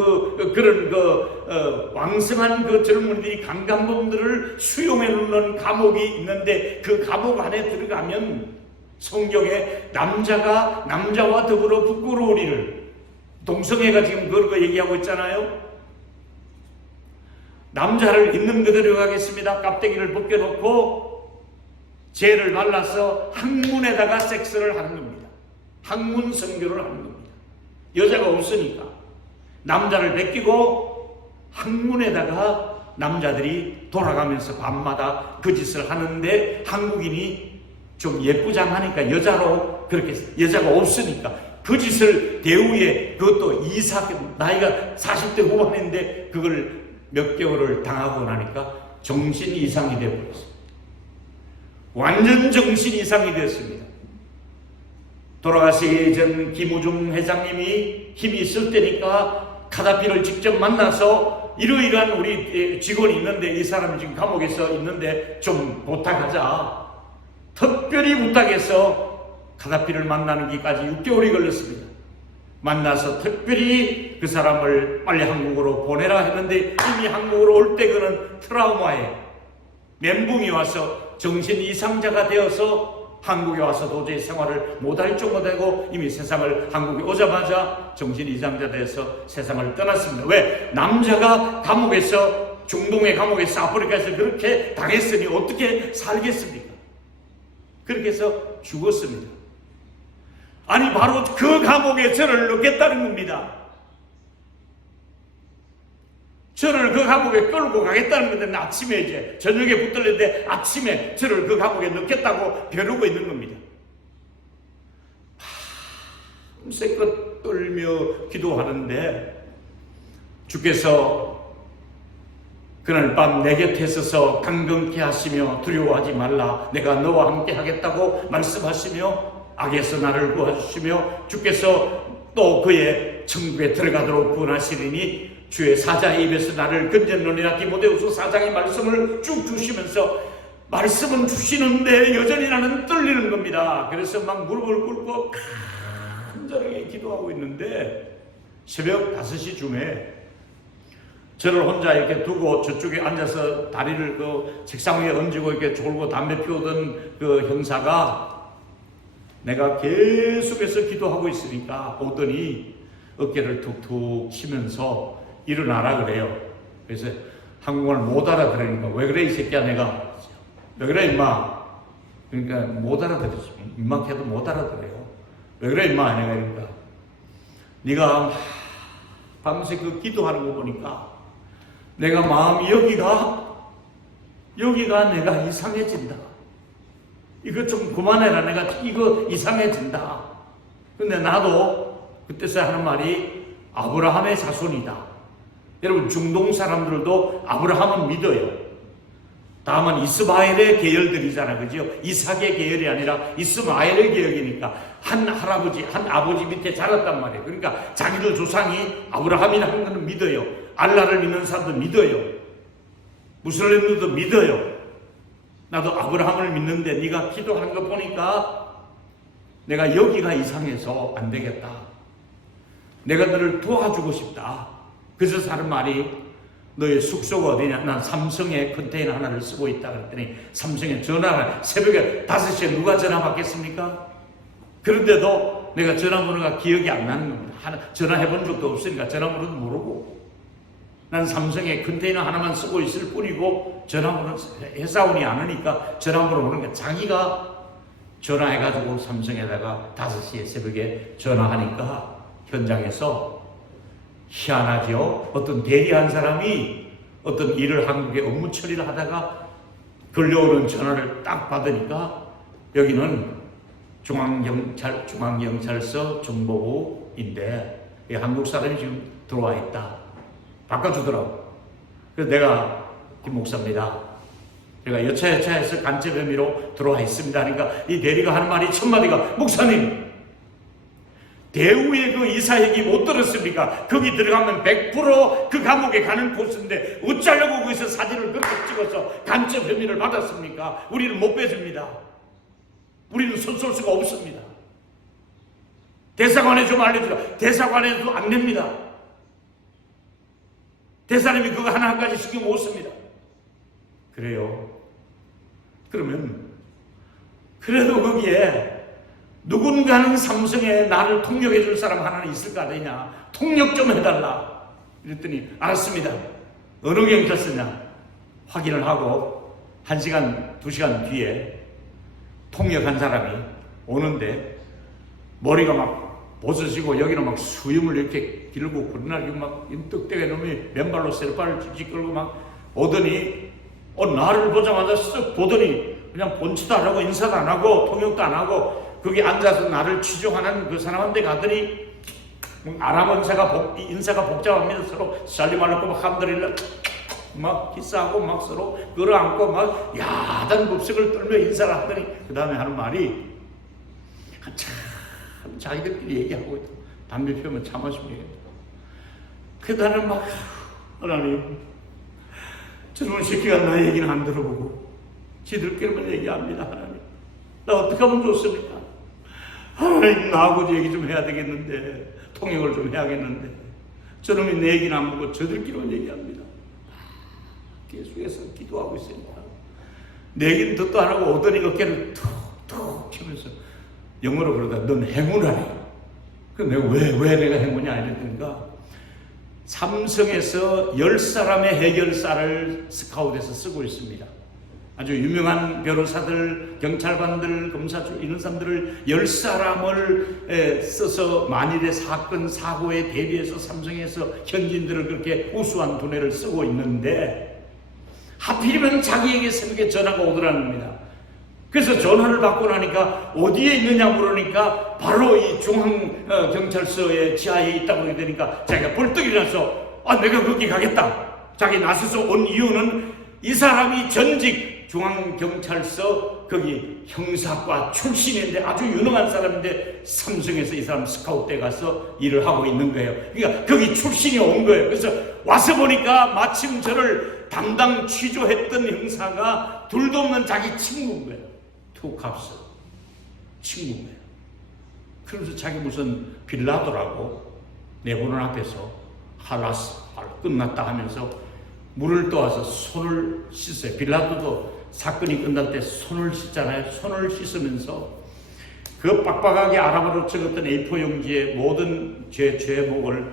그런 왕성한 그 젊은이들이 강간범들을 수용해 놓는 감옥이 있는데 그 감옥 안에 들어가면 성경에 남자가 남자와 더불어 부끄러우리를 동성애가 지금 그런 거 얘기하고 있잖아요. 남자를 있는 그대로 하겠습니다. 깝대기를 벗겨놓고 죄를 발라서 항문에다가 섹스를 하는 겁니다. 항문 성교를 하는 겁니다. 여자가 없으니까 남자를 베끼고 항문에다가 남자들이 돌아가면서 밤마다 그 짓을 하는데 한국인이 좀 예쁘장하니까 여자로 그렇게 여자가 없으니까 그 짓을 대우에 그것도 나이가 40대 후반인데 그걸 몇 개월을 당하고 나니까 정신 이상이 되어버렸어요. 완전 정신 이상이 되었습니다. 돌아가시기 전 김우중 회장님이 힘이 있을 때니까 카다피를 직접 만나서 이러이러한 우리 직원이 있는데 이 사람이 지금 감옥에서 있는데 좀 부탁하자. 특별히 부탁해서 카다피를 만나는 기까지 6개월이 걸렸습니다. 만나서 특별히 그 사람을 빨리 한국으로 보내라 했는데 이미 한국으로 올 때 그는 트라우마에 멘붕이 와서 정신 이상자가 되어서 한국에 와서 도저히 생활을 못할 정도 되고 이미 세상을 한국에 오자마자 정신 이상자 돼서 세상을 떠났습니다. 왜? 남자가 감옥에서 중동의 감옥에서 아프리카에서 그렇게 당했으니 어떻게 살겠습니까? 그렇게 해서 죽었습니다. 아니 바로 그 감옥에 저를 넣겠다는 겁니다. 저를 그 감옥에 끌고 가겠다는 건데 아침에 이제 저녁에 붙들는데 아침에 저를 그 감옥에 넣겠다고 벼르고 있는 겁니다. 밤새껏 떨며 기도하는데 주께서 그날 밤 내 곁에 서서 강건케 하시며 두려워하지 말라 내가 너와 함께 하겠다고 말씀하시며 악에서 나를 구하시며 주께서 또 그의 천국에 들어가도록 구원하시리니 주의 사자의 입에서 나를 건졌느니라. 디모데후서 4장의 말씀을 쭉 주시면서 말씀은 주시는데 여전히 나는 떨리는 겁니다. 그래서 막 무릎을 꿇고 간절하게 기도하고 있는데 새벽 5시쯤에 저를 혼자 이렇게 두고 저쪽에 앉아서 다리를 그 책상 위에 얹고 이렇게 졸고 담배 피우던 그 형사가 내가 계속해서 기도하고 있으니까 오더니 어깨를 툭툭 치면서 일어나라 그래요. 그래서 한국말 못 알아들으니까 왜 그래 이 새끼야 내가 왜 그래 임마 그러니까 못 알아들으지 임막해도 못 알아들어요. 왜 그래 임마 내가 그러니까 네가 밤새 그 기도하는 거 보니까 내가 마음이 여기가 내가 이상해진다. 이거 좀 그만해라. 내가 이거 이상해진다. 근데 나도 그때서 하는 말이 아브라함의 자손이다. 여러분 중동 사람들도 아브라함은 믿어요. 다만 이스마엘의 계열들이잖아. 그죠? 이삭의 계열이 아니라 이스마엘의 계열이니까 한 할아버지, 한 아버지 밑에 자랐단 말이에요. 그러니까 자기들 조상이 아브라함이라 하는 거는 믿어요. 알라를 믿는 사람도 믿어요. 무슬림들도 믿어요. 나도 아브라함을 믿는데 네가 기도하는 거 보니까 내가 여기가 이상해서 안 되겠다. 내가 너를 도와주고 싶다. 그래서 하는 말이 너의 숙소가 어디냐? 난 삼성에 컨테이너 하나를 쓰고 있다 그랬더니 삼성에 전화를 새벽에 5시에 누가 전화 받겠습니까? 그런데도 내가 전화번호가 기억이 안 나는 겁니다. 전화해본 적도 없으니까 전화번호도 모르고 난 삼성에 컨테이너 하나만 쓰고 있을 뿐이고 전화번호 회사원이 안 하니까 전화번호 모르니까 자기가 전화해가지고 삼성에다가 5시에 새벽에 전화하니까 현장에서 희한하죠. 어떤 대리한 사람이 어떤 일을 한국에 업무 처리를 하다가 걸려오는 전화를 딱 받으니까 여기는 중앙경찰서 정보부인데 한국 사람이 지금 들어와 있다. 바꿔주더라고. 그래서 내가 김 목사입니다. 제가 여차여차해서 간첩 혐의로 들어와 있습니다. 그러니까 이 대리가 하는 말이 첫 마디가 목사님 대우의 그 이사 얘기 못 들었습니까? 거기 들어가면 100% 그 감옥에 가는 코스인데 어쩌려고 거기서 사진을 그렇게 찍어서 간첩 혐의를 받았습니까? 우리는 못 빼줍니다. 우리는 손 쏠 수가 없습니다. 대사관에 좀 알려주라. 대사관에도 안 냅니다. 대사님이 그거 하나까지 신경 못 씁니다. 그래요. 그러면 그래도 거기에 누군가는 삼성에 나를 통역해 줄 사람 하나는 있을 거 아니냐. 통역 좀 해달라. 그랬더니 알았습니다. 어느 경찰서냐 확인을 하고 1시간 2시간 뒤에 통역한 사람이 오는데 머리가 막 벗어지고 여기는 막 수염을 이렇게 길고 그날 막 떡대게 놈이 맨발로 셀바를 찌직 끌고 막 오더니 나를 보자마자 쓱 보더니 그냥 본치도 안 하고 인사도 안 하고 통역도 안 하고 거기 앉아서 나를 취조하는 그 사람한테 가더니 아람 인사가 복잡합니다. 서로 살리말로 막 함들이려 막 키스하고 막 서로 끌어안고 막 야단 법석을 떨며 인사를 하더니 그 다음에 하는 말이 참 자기들끼리 얘기하고 담배 피우면 차 마시면 그 다음에 막 하나님 저놈의 새끼가 나의 얘기는 안 들어보고 지들끼리만 얘기합니다. 하나님 나 어떻게 하면 좋습니까? 하나님 나하고 얘기 좀 해야 되겠는데 통역을 좀 해야겠는데 저놈이 내 얘기는 안 보고 저들끼리만 얘기합니다. 계속해서 기도하고 있습니다. 내 얘기는 듣도 안 하고 오더니 어깨를 툭툭 치면서 영어로 그러다 넌 행운하네. 그럼 내가 왜 내가 행운이 아니니까 삼성에서 10사람의 해결사를 스카웃해서 쓰고 있습니다. 아주 유명한 변호사들, 경찰관들, 검사들 이런 사람들을 10사람을 써서 만일의 사건, 사고에 대비해서 삼성에서 현지인들을 그렇게 우수한 두뇌를 쓰고 있는데 하필이면 자기에게 새벽에 전화가 오더라는 겁니다. 그래서 전화를 받고 나니까 어디에 있느냐 물으니까 바로 이 중앙경찰서의 지하에 있다고 그러게 되니까 자기가 벌떡 일어나서 내가 거기 가겠다. 자기 나서서 온 이유는 이 사람이 전직 중앙경찰서 거기 형사과 출신인데 아주 유능한 사람인데 삼성에서 이 사람 스카웃돼 가서 일을 하고 있는 거예요. 그러니까 거기 출신이 온 거예요. 그래서 와서 보니까 마침 저를 담당 취조했던 형사가 둘도 없는 자기 친구인 거예요. 투캅스 친구인 거예요. 그러면서 자기 무슨 빌라도라고 내보는 앞에서 할라스 끝났다 하면서 물을 떠와서 손을 씻어요. 빌라도도 사건이 끝날 때 손을 씻잖아요. 손을 씻으면서 그 빡빡하게 아랍어로 적었던 A4 용지의 모든 죄목을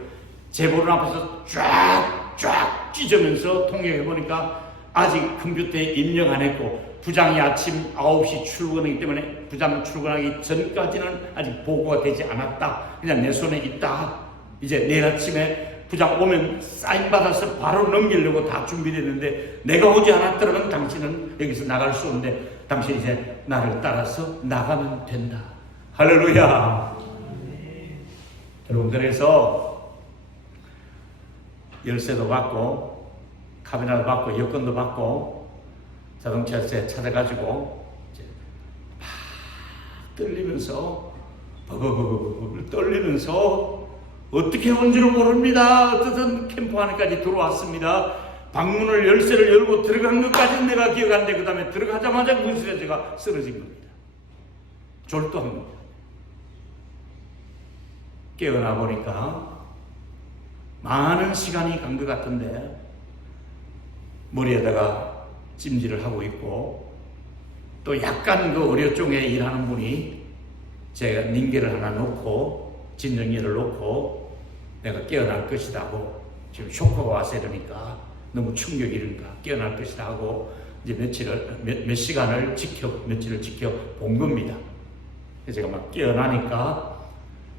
제보를 앞에서 쫙 찢으면서 통역해보니까 아직 컴퓨터에 입력 안 했고 부장이 아침 9시 출근하기 때문에 부장 출근하기 전까지는 아직 보고가 되지 않았다. 그냥 내 손에 있다. 이제 내일 아침에 부장 오면 사인 받아서 바로 넘기려고 다 준비됐는데 내가 오지 않았더라면 당신은 여기서 나갈 수 없는데 당신 이제 나를 따라서 나가면 된다. 할렐루야. 여러분 그래서 열쇠도 받고 카메라도 받고 여권도 받고 자동차세 찾아가지고 이제 막 떨리면서 버버버버버 떨리면서 어떻게 온지를 모릅니다. 어떤 캠프 안에까지 들어왔습니다. 방문을 열쇠를 열고 들어간 것까지는 내가 기억하는데 그 다음에 들어가자마자 문수에 제가 쓰러진 겁니다. 졸도한 겁니다. 깨어나 보니까 많은 시간이 간 것 같은데 머리에다가 찜질을 하고 있고 또 약간 그 의료쪽에 일하는 분이 제가 닝게를 하나 놓고 진정기를 놓고 내가 깨어날 것이다 하고 지금 쇼크가 와서 이러니까 너무 충격이 이러니까 깨어날 것이다 하고 이제 몇 시간을 며칠을 지켜본 겁니다. 그래서 제가 막 깨어나니까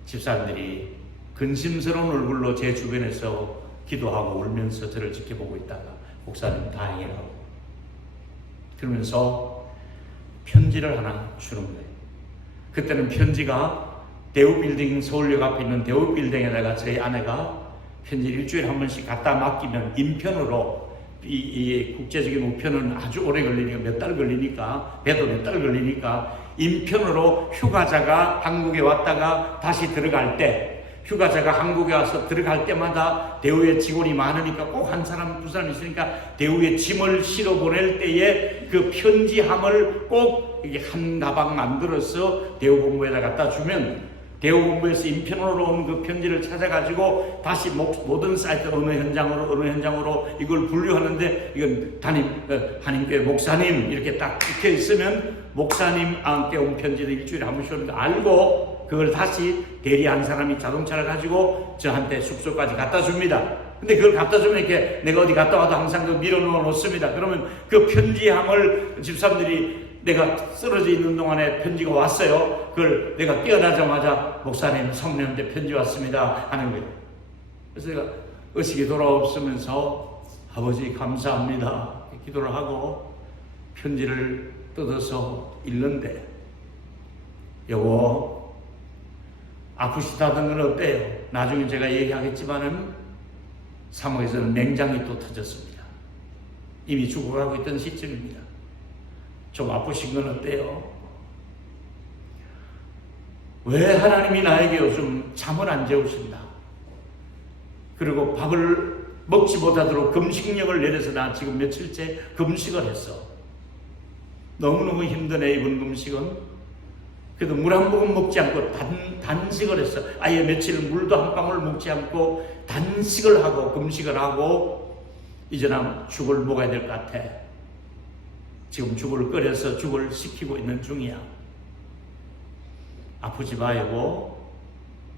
집사람들이 근심스러운 얼굴로 제 주변에서 기도하고 울면서 저를 지켜보고 있다가 목사님 다행이라고 그러면서 편지를 하나 주는 거예요. 그때는 편지가 대우빌딩 서울역 앞에 있는 대우빌딩에다가 저희 아내가 편지 일주일에 한 번씩 갖다 맡기면 인편으로 이 국제적인 우편은 아주 오래 걸리니까 몇 달 걸리니까 배도 몇 달 걸리니까 인편으로 휴가자가 한국에 왔다가 다시 들어갈 때 휴가자가 한국에 와서 들어갈 때마다 대우에 직원이 많으니까 꼭 한 사람 두 사람 있으니까 대우에 짐을 실어 보낼 때에 그 편지함을 꼭 이게 한 가방 만들어서 대우 본부에다 갖다 주면 대우 본부에서 인편으로 온 그 편지를 찾아가지고 다시 모든 사이트 어느 현장으로 이걸 분류하는데 이건 한인교회 목사님 이렇게 딱 찍혀 있으면 목사님 안께 온 편지를 일주일에 한 번씩 오는 거 알고 그걸 다시 대리한 사람이 자동차를 가지고 저한테 숙소까지 갖다 줍니다. 근데 그걸 갖다 주면 이렇게 내가 어디 갔다 와도 항상 그 밀어놓아 놓습니다. 그러면 그 편지함을 집사람들이 내가 쓰러져 있는 동안에 편지가 왔어요. 그걸 내가 깨어나자마자 목사님 성령님한테 편지 왔습니다 하는 거예요. 그래서 제가 의식이 돌아없으면서 아버지 감사합니다 기도를 하고 편지를 뜯어서 읽는데, 여보 아프시다는 건 어때요? 나중에 제가 얘기하겠지만은 사목에서는 맹장이 또 터졌습니다. 이미 죽어가고 있던 시점입니다. 좀 아프신 건 어때요? 왜 하나님이 나에게 요즘 잠을 안 재우신다? 그리고 밥을 먹지 못하도록 금식령을 내려서 나 지금 며칠째 금식을 했어. 너무너무 힘드네 이번 금식은. 그래도 물 한 모금 먹지 않고 단식을 했어. 아예 며칠 물도 한 방울 먹지 않고 단식을 하고 금식을 하고, 이제 난 죽을 먹어야 될 것 같아. 지금 죽을 끓여서 죽을 식히고 있는 중이야. 아프지 마 여보,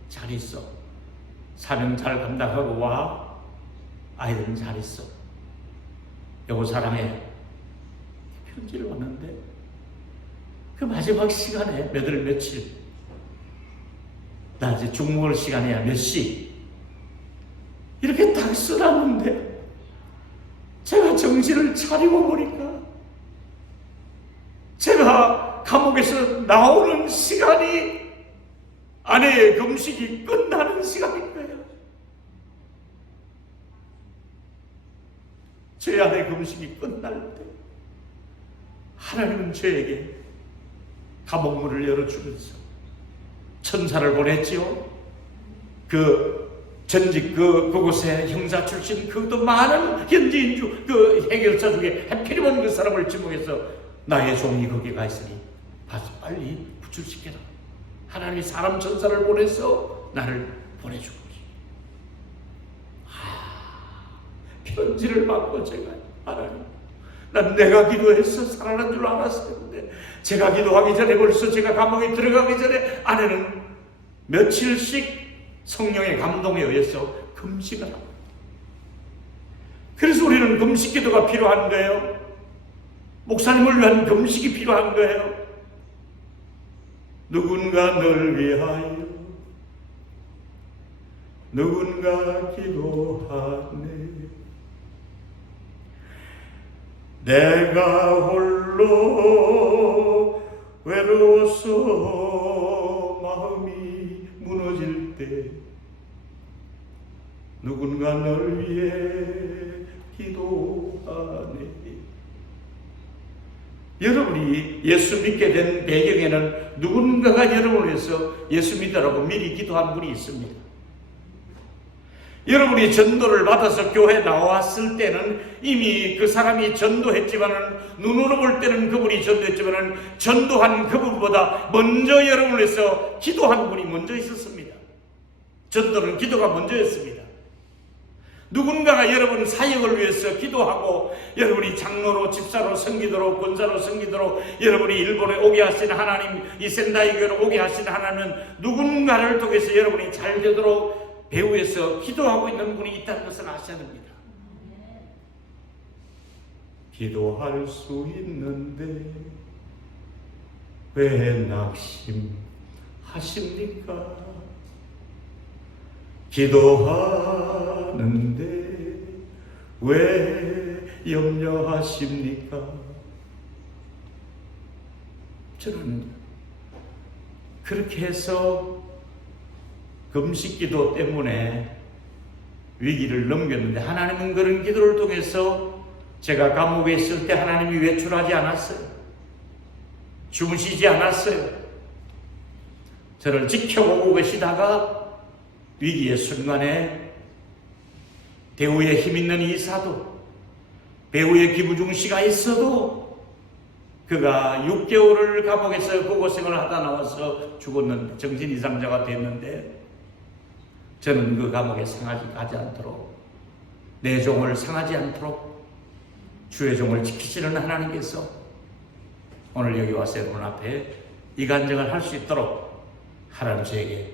잘 있어. 사명 잘 감당하고 와. 아이들은 잘 있어. 여보 사랑해. 편지를 왔는데 그 마지막 시간에 몇 월 며칠, 나 이제 죽 먹을 시간이야. 몇 시? 이렇게 딱 써놨는데 제가 정신을 차리고 보니까 제가 감옥에서 나오는 시간이 아내의 금식이 끝나는 시간인 거예요. 제 아내의 금식이 끝날 때 하나님은 저에게 감옥문을 열어주면서 천사를 보냈지요. 전직 그곳에 형사 출신 그것도 많은 현지인주 그 해결사 중에 하필이면 그 사람을 지목해서 나의 종이 거기 가 있으니 가서 빨리 구출시켜라. 하나님이 사람 천사를 보내서 나를 보내준 거지. 편지를 받고 제가 하나님, 난 내가 기도해서 살아난 줄 알았었는데 제가 기도하기 전에 벌써 제가 감옥에 들어가기 전에 아내는 며칠씩 성령의 감동에 의해서 금식을 합니다. 그래서 우리는 금식 기도가 필요한 거예요. 목사님을 위한 금식이 필요한 거예요. 누군가 널 위하여 누군가 기도하네. 내가 홀로 외로워서 마음이 무너질 때 누군가 널 위해 기도하네. 여러분이 예수 믿게 된 배경에는 누군가가 여러분을 위해서 예수 믿으라고 미리 기도한 분이 있습니다. 여러분이 전도를 받아서 교회에 나왔을 때는 이미 그 사람이 전도했지만은, 눈으로 볼 때는 그분이 전도했지만은 전도한 그분보다 먼저 여러분을 위해서 기도한 분이 먼저 있었습니다. 전도는 기도가 먼저였습니다. 누군가가 여러분 사역을 위해서 기도하고, 여러분이 장로로, 집사로, 성기도로, 권사로, 성기도로 여러분이 일본에 오게 하신 하나님, 이 센다이 교회로 오게 하신 하나님은 누군가를 통해서 여러분이 잘 되도록 배후에서 기도하고 있는 분이 있다는 것을 아셔야 됩니다. 기도할 수 있는데 왜 낙심하십니까? 기도하는데 왜 염려하십니까? 저는 그렇게 해서 금식기도 때문에 위기를 넘겼는데, 하나님은 그런 기도를 통해서 제가 감옥에 있을 때 하나님이 외출하지 않았어요. 주무시지 않았어요. 저를 지켜보고 계시다가 위기의 순간에 대우에 힘있는 이사도, 배우의 기부중 씨가 있어도 그가 6개월을 감옥에서 고고생을 하다 나와서 죽었는데, 정신 이상자가 됐는데, 저는 그 감옥에 상하지 않도록, 내 종을 상하지 않도록 주의 종을 지키시는 하나님께서 오늘 여기 와서 여러분 앞에 이 간증을 할 수 있도록 하나님 저에게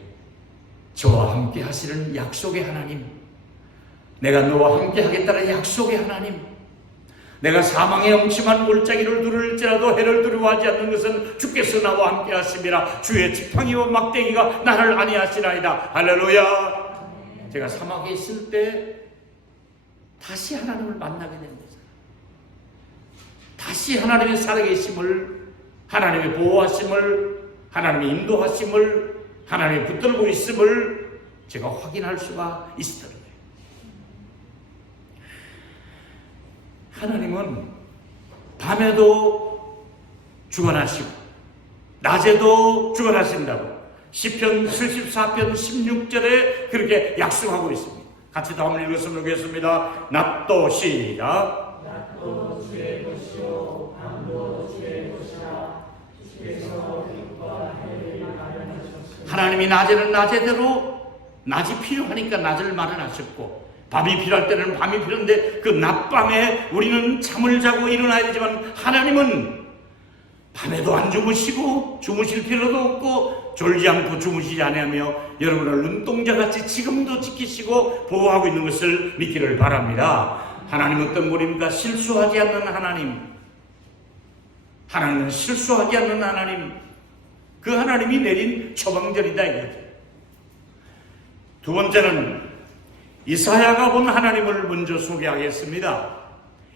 저와 함께 하시는 약속의 하나님, 내가 너와 함께 하겠다는 약속의 하나님, 내가 사망의 엄침한 골짜기를 두려울지라도 해를 두려워하지 않는 것은 주께서 나와 함께 하심이라. 주의 지팡이와 막대기가 나를 안위하시나이다. 할렐루야. 제가 사막에 있을 때 다시 하나님을 만나게 된 거잖아요. 다시 하나님의 살아계심을, 하나님의 보호하심을, 하나님의 인도하심을, 하나님의 붙들고 있음을 제가 확인할 수가 있었던 거예요. 하나님은 밤에도 주관하시고 낮에도 주관하신다고 시편 74편 16절에 그렇게 약속하고 있습니다. 같이 다음을 읽었으면 좋겠습니다. 낮도 시작. 낮도 주의 것이요 밤도 주의 것이라 주께서 빛과 해를 마련하셨으니. 하나님이 낮에는 낮에대로 낮이 필요하니까 낮을 마련하셨고 밤이 필요할 때는 밤이 필요한데 그 낮밤에 우리는 잠을 자고 일어나야 되지만 하나님은 밤에도 안 주무시고 주무실 필요도 없고 졸지 않고 주무시지 아니하며 여러분을 눈동자같이 지금도 지키시고 보호하고 있는 것을 믿기를 바랍니다. 하나님은 어떤 분입니까? 실수하지 않는 하나님. 하나님은 실수하지 않는 하나님. 그 하나님이 내린 처방전이다 이거죠. 두 번째는 이사야가 본 하나님을 먼저 소개하겠습니다.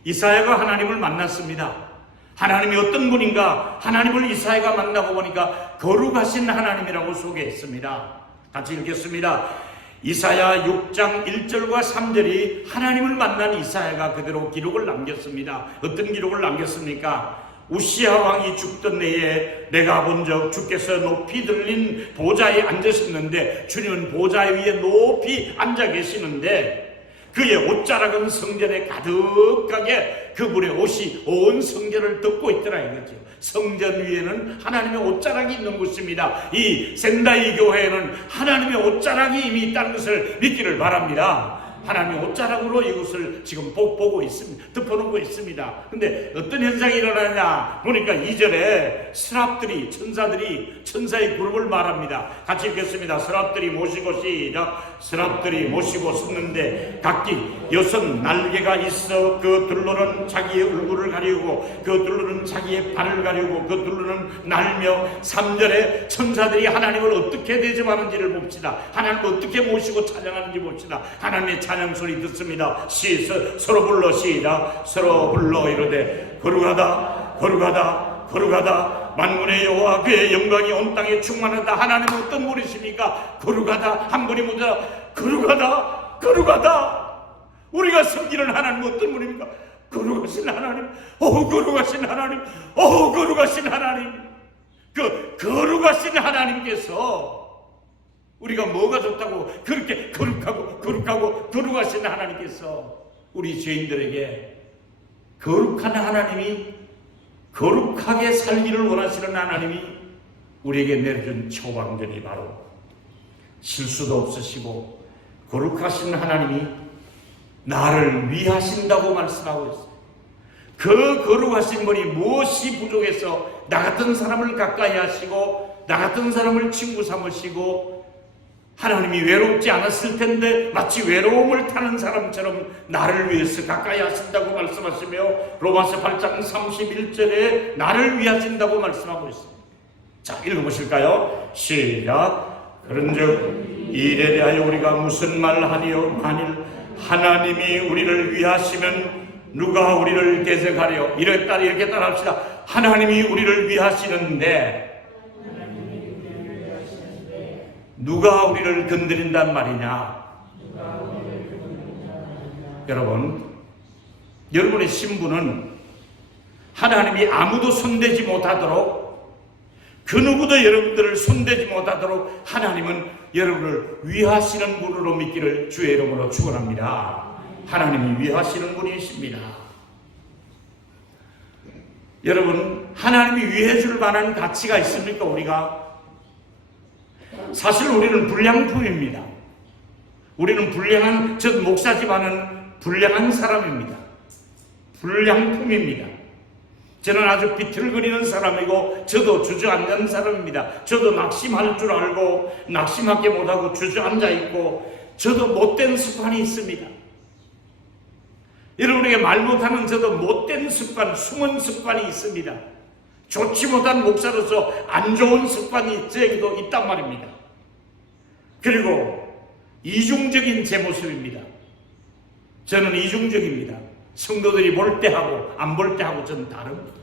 이사야가 하나님을 만났습니다. 하나님이 어떤 분인가? 하나님을 이사야가 만나고 보니까 거룩하신 하나님이라고 소개했습니다. 같이 읽겠습니다. 이사야 6장 1절과 3절이 하나님을 만난 이사야가 그대로 기록을 남겼습니다. 어떤 기록을 남겼습니까? 우시야 왕이 죽던 해에 내가 본 적 주께서 높이 들린 보좌에 앉으셨는데 주님은 보좌 위에 높이 앉아 계시는데 그의 옷자락은 성전에 가득하게 그분의 옷이 온 성전을 덮고 있더라 이거죠. 성전 위에는 하나님의 옷자락이 있는 곳입니다. 이 센다이 교회에는 하나님의 옷자락이 이미 있다는 것을 믿기를 바랍니다. 하나님의 옷자락으로 이곳을 지금 보고 있습니다. 덮어놓고 있습니다. 근데 어떤 현상이 일어나냐 보니까 2절에 스랍들이 천사들이 천사의 그룹을 말합니다. 같이 읽겠습니다. 스랍들이 모시고 시작. 스랍들이 모시고 섰는데 각기 6 날개가 있어 그 둘로는 자기의 얼굴을 가리우고 그 둘로는 자기의 발을 가리우고 그 둘로는 날며 3절에 천사들이 하나님을 어떻게 대접하는지를 봅시다. 하나님을 어떻게 모시고 찬양하는지 봅시다. 하나님의 찬양 소리 듣습니다. 서로 불러 시작. 서로 불러 이르되 거룩하다 거룩하다 거룩하다 만군의 여호와 그의 영광이 온 땅에 충만하다. 하나님은 어떤 분이십니까? 거룩하다. 한 분이 모자라. 거룩하다 거룩하다. 우리가 섬기는 하나님은 어떤 분입니까? 거룩하신 하나님. 거룩하신 하나님. 거룩하신 하나님. 그 거룩하신 하나님께서 우리가 뭐가 좋다고 그렇게 거룩하신 하나님께서 우리 죄인들에게 거룩한 하나님이 거룩하게 살기를 원하시는 하나님이 우리에게 내려준 처방전이 바로 실수도 없으시고 거룩하신 하나님이 나를 위하신다고 말씀하고 있어요. 그 거룩하신 분이 무엇이 부족해서 나 같은 사람을 가까이 하시고 나 같은 사람을 친구 삼으시고 하나님이 외롭지 않았을 텐데 마치 외로움을 타는 사람처럼 나를 위해서 가까이 하신다고 말씀하시며 로마서 8장 31절에 나를 위하신다고 말씀하고 있습니다. 자, 읽어보실까요? 시작. 그런즉 이 일에 대하여 우리가 무슨 말을 하니요? 만일 하나님이 우리를 위하시면 누가 우리를 대적하려? 이렇게 따라합시다. 하나님이 우리를 위하시는데 누가 우리를 건드린단 말이냐? 여러분의 신분은 하나님이 아무도 손대지 못하도록 그 누구도 여러분들을 손대지 못하도록 하나님은 여러분을 위하시는 분으로 믿기를 주의 이름으로 축원합니다. 하나님이 위하시는 분이십니다. 여러분, 하나님이 위해 줄 만한 가치가 있습니까? 우리가 사실 우리는 불량품입니다. 우리는 불량한, 저 목사지만은 불량한 사람입니다. 불량품입니다. 저는 아주 비틀거리는 사람이고 저도 주저앉는 사람입니다. 저도 낙심할 줄 알고 낙심하게 못하고 주저앉아 있고 저도 못된 습관이 있습니다. 여러분에게 말 못하는 저도 못된 습관, 숨은 습관이 있습니다. 좋지 못한 목사로서 안 좋은 습관이 저에게도 있단 말입니다. 그리고 이중적인 제 모습입니다. 저는 이중적입니다. 성도들이 볼 때 하고 안 볼 때 하고 저는 다릅니다.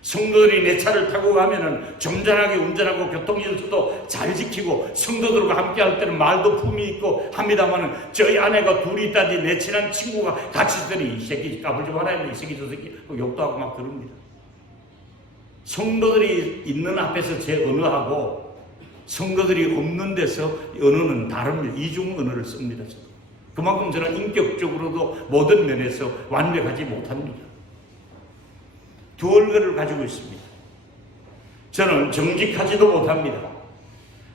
성도들이 내 차를 타고 가면은 점잖하게 운전하고 교통질서도 잘 지키고 성도들과 함께 할 때는 말도 품이 있고 합니다만은 저희 아내가 둘이 있다든지 내 친한 친구가 같이 있더니 이 새끼 까불지 말아야 이 새끼 저 새끼 욕도 하고 막 그럽니다. 성도들이 있는 앞에서 제 언어하고 성도들이 없는 데서 언어는 다릅니다. 이중 언어를 씁니다. 저도. 그만큼 저는 인격적으로도 모든 면에서 완벽하지 못합니다. 두 얼굴을 가지고 있습니다. 저는 정직하지도 못합니다.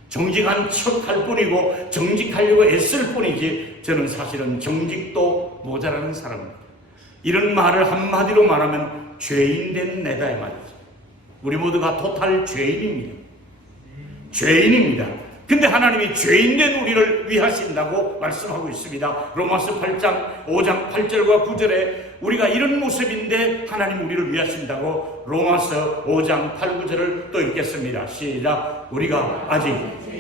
정직한 척할 뿐이고 정직하려고 애쓸 뿐이지 저는 사실은 정직도 모자라는 사람입니다. 이런 말을 한마디로 말하면 죄인된 내다 이 말이죠. 우리 모두가 토탈 죄인입니다. 죄인입니다. 근데 하나님이 죄인된 우리를 위하신다고 말씀하고 있습니다. 로마서 8장 5장 8절과 9절에 우리가 이런 모습인데 하나님 우리를 위하신다고 로마서 5장 8, 9절을 또 읽겠습니다. 시작. 우리가 아직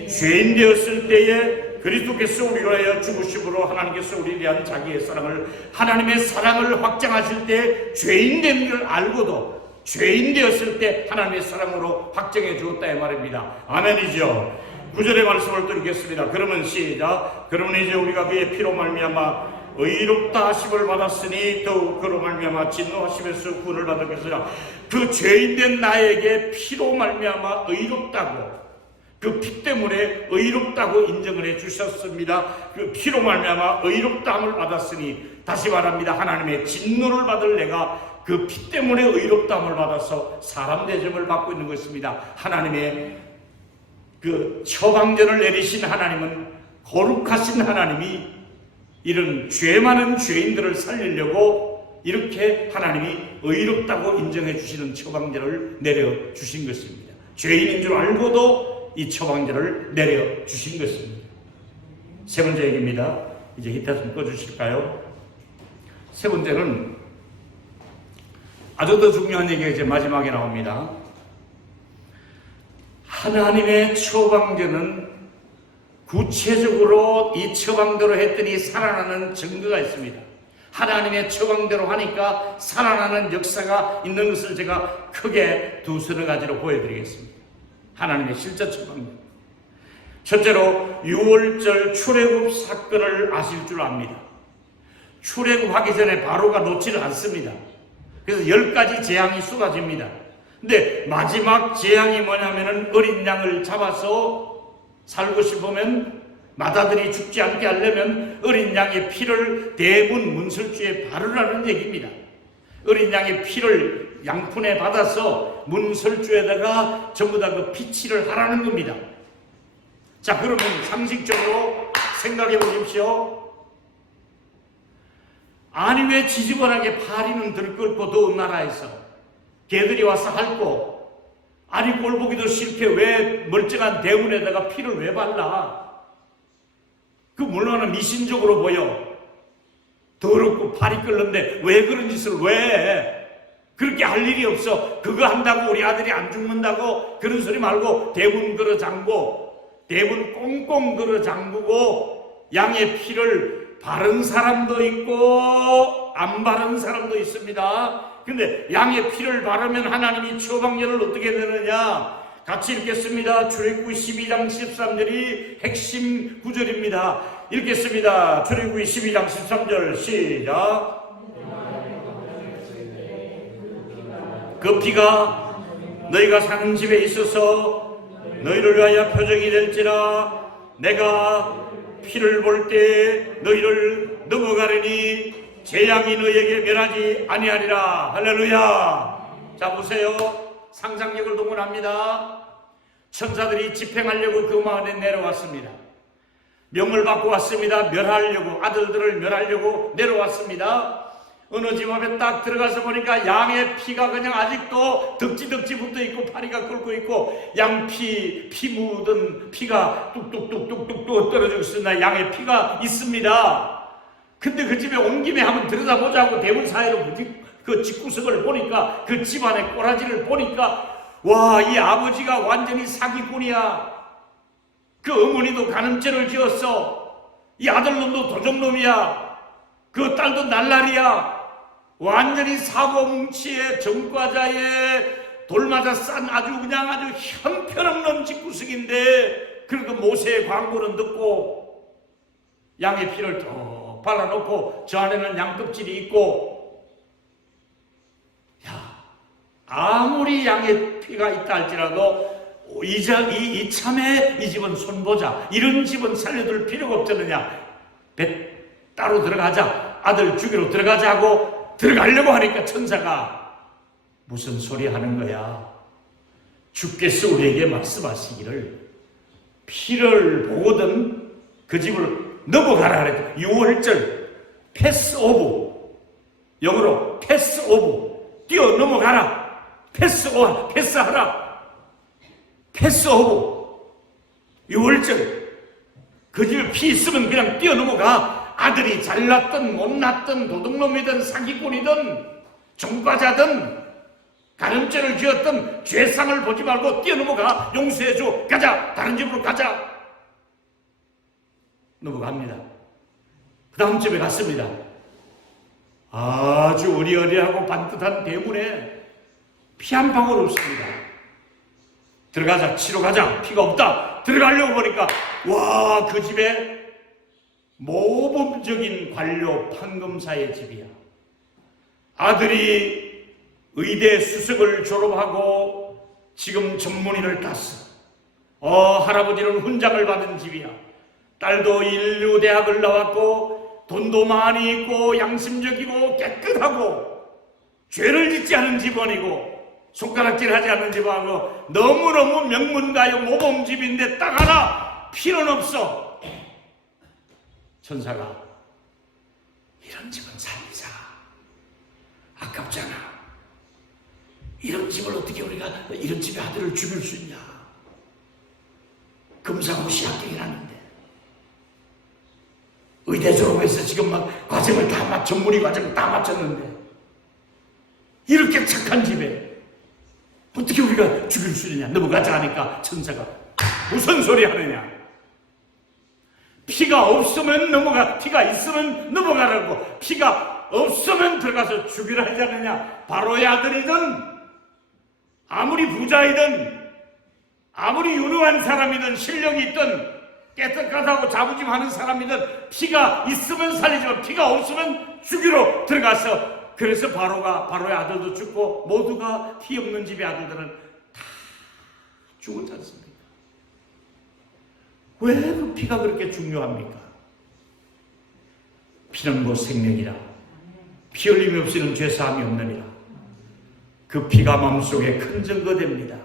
죄인 되었을 때에 그리스도께서 우리를 위하여 죽으심으로 하나님께서 우리에 대한 자기의 사랑을 하나님의 사랑을 확정하실 때 죄인 된 걸 알고도 죄인 되었을 때 하나님의 사랑으로 확정해 주었다 이 말입니다. 아멘이죠. 9절의 말씀을 또 읽겠습니다. 그러면 시작. 그러면 이제 우리가 그의 피로 말미암아 의롭다 하심을 받았으니 더욱 그로 말미암아 진노하심에서 구원을 받을 것이라. 그 죄인된 나에게 피로 말미암아 의롭다고, 그 피 때문에 의롭다고 인정을 해 주셨습니다. 그 피로 말미암아 의롭다함을 받았으니, 다시 말합니다. 하나님의 진노를 받을 내가 그 피 때문에 의롭다함을 받아서 사람 대접을 받고 있는 것입니다. 하나님의 그 처방전을 내리신 하나님은, 거룩하신 하나님이 이런 죄 많은 죄인들을 살리려고 이렇게 하나님이 의롭다고 인정해 주시는 처방전을 내려 주신 것입니다. 죄인인 줄 알고도 이 처방전을 내려 주신 것입니다. 세 번째 얘기입니다. 이제 히터 좀 꺼주실까요? 세 번째는 아주 더 중요한 얘기가 이제 마지막에 나옵니다. 하나님의 처방전은 구체적으로 이 처방대로 했더니 살아나는 증거가 있습니다. 하나님의 처방대로 하니까 살아나는 역사가 있는 것을 제가 크게 두 서너 가지로 보여드리겠습니다. 하나님의 실제 처방전. 첫째로 6월절 출애굽 사건을 아실 줄 압니다. 출애굽하기 전에 바로가 놓지를 않습니다. 그래서 10가지 재앙이 쏟아집니다. 근데 마지막 재앙이 뭐냐면은 어린 양을 잡아서 살고 싶으면, 마다들이 죽지 않게 하려면 어린 양의 피를 대문 문설주에 바르라는 얘기입니다. 어린 양의 피를 양푼에 받아서 문설주에다가 전부 다 그 피칠을 하라는 겁니다. 자, 그러면 상식적으로 생각해 보십시오. 아니 왜 지저분하게 파리는 들끓고 더운 나라에서 개들이 와서 핥고, 아니 꼴 보기도 싫게 왜 멀쩡한 대문에다가 피를 왜 발라? 그 물론은 미신적으로 보여. 더럽고 팔이 끓는데 왜 그런 짓을 왜 해? 그렇게 할 일이 없어. 그거 한다고 우리 아들이 안 죽는다고 그런 소리 말고 대문 걸어 잠고, 대문 꽁꽁 걸어 잠그고 양의 피를 바른 사람도 있고 안 바른 사람도 있습니다. 근데 양의 피를 바르면 하나님이 처방전을 어떻게 내느냐? 같이 읽겠습니다. 출애굽 12장 13절이 핵심 구절입니다. 읽겠습니다. 출애굽 12장 13절 시작. 그 피가 너희가 사는 집에 있어서 너희를 위하여 표적이 될지라. 내가 피를 볼 때 너희를 넘어가려니 재앙이 너희에게 멸하지 아니하리라. 할렐루야. 자 보세요. 상상력을 동원합니다. 천사들이 집행하려고 그 마을에 내려왔습니다. 명을 받고 왔습니다. 멸하려고, 아들들을 멸하려고 내려왔습니다. 어느 집 앞에 딱 들어가서 보니까 양의 피가 그냥 아직도 덕지덕지 붙어있고 파리가 끓고 있고 양피, 피 묻은 피가 뚝뚝뚝뚝뚝 떨어지고 있습니다. 양의 피가 있습니다. 근데 그 집에 온 김에 한번 들여다보자고 대문 사이로 그 집구석을 보니까, 그 집안의 꼬라지를 보니까, 와, 이 아버지가 완전히 사기꾼이야. 그 어머니도 간음죄를 지었어. 이 아들놈도 도적놈이야. 그 딸도 날라리야. 완전히 사고뭉치에 정과자에 돌맞아 싼 아주 형편없는 집구석인데, 그래도 모세의 광고는 듣고 양의 피를 더 발라놓고 저 안에는 양껍질이 있고, 아무리 양의 피가 있다 할지라도 이참에 이 집은 손보자, 이런 집은 살려둘 필요가 없잖느냐. 배 따로 들어가자, 아들 죽이러 들어가자 하고 들어가려고 하니까 천사가 무슨 소리 하는 거야. 주께서 우리에게 말씀하시기를 피를 보거든 그 집을 넘어가라 그랬죠. 6월절 패스오브, 영어로 패스오브, 뛰어 넘어가라. 패스하라. 패스오브. 6월절 그 집에 피 있으면 그냥 뛰어 넘어가. 아들이 잘났든 못났든 도둑놈이든 사기꾼이든 종과자든 가늠죄를 지었든 죄상을 보지 말고 뛰어 넘어가. 용서해줘. 가자. 다른 집으로 가자. 넘어갑니다. 그 다음 집에 갔습니다. 아주 어리어리하고 반듯한 대문에 피 한 방울 없습니다. 들어가자. 치러 가자. 피가 없다. 들어가려고 보니까 와, 그 집에 모범적인 관료 판검사의 집이야. 아들이 의대 수석을 졸업하고 지금 전문의를 땄어. 할아버지는 훈장을 받은 집이야. 딸도 인류대학을 나왔고 돈도 많이 있고 양심적이고 깨끗하고 죄를 짓지 않은 집안이고 손가락질하지 않는 집안이고 너무너무 명문가요 모범집인데 딱 하나 필요는 없어. 천사가 이런 집은 살리자. 아깝잖아. 이런 집을 어떻게 우리가 이런 집에 아들을 죽일 수 있냐. 금사고시 합격이라는데 의대 졸업해서 지금 막 과정을 다 전문의 과정을 다 마쳤는데 이렇게 착한 집에 어떻게 우리가 죽일 수 있느냐. 넘어가자 하니까 천사가 무슨 소리 하느냐. 피가 없으면 넘어가, 피가 있으면 넘어가라고. 피가 없으면 들어가서 죽이라 하지 않느냐. 바로의 아들이든 아무리 부자이든 아무리 유능한 사람이든 실력이 있든 깨끗하다고 자부심하는 사람이든 피가 있으면 살리지만 피가 없으면 죽이러 들어가서, 그래서 바로의 아들도 죽고 모두가 피 없는 집의 아들들은 다 죽었지 않습니까? 왜 그 피가 그렇게 중요합니까? 피는 곧 생명이라. 피 흘림이 없이는 죄사함이 없느니라. 그 피가 마음속에 큰 증거됩니다.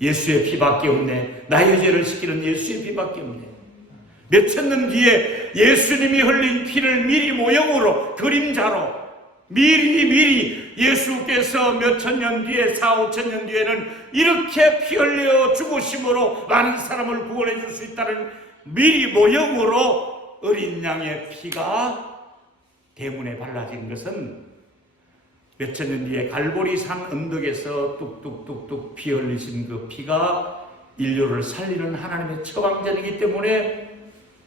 예수의 피밖에 없네. 나의 죄를 씻기는 예수의 피밖에 없네. 몇천 년 뒤에 예수님이 흘린 피를 미리 모형으로, 그림자로 미리 예수께서 몇천 년 뒤에, 4,5천 년 뒤에는 이렇게 피 흘려 죽으심으로 많은 사람을 구원해 줄 수 있다는 미리 모형으로 어린 양의 피가 대문에 발라진 것은 몇천 년 뒤에 갈보리 산 언덕에서 뚝뚝뚝뚝 피 흘리신 그 피가 인류를 살리는 하나님의 처방전이기 때문에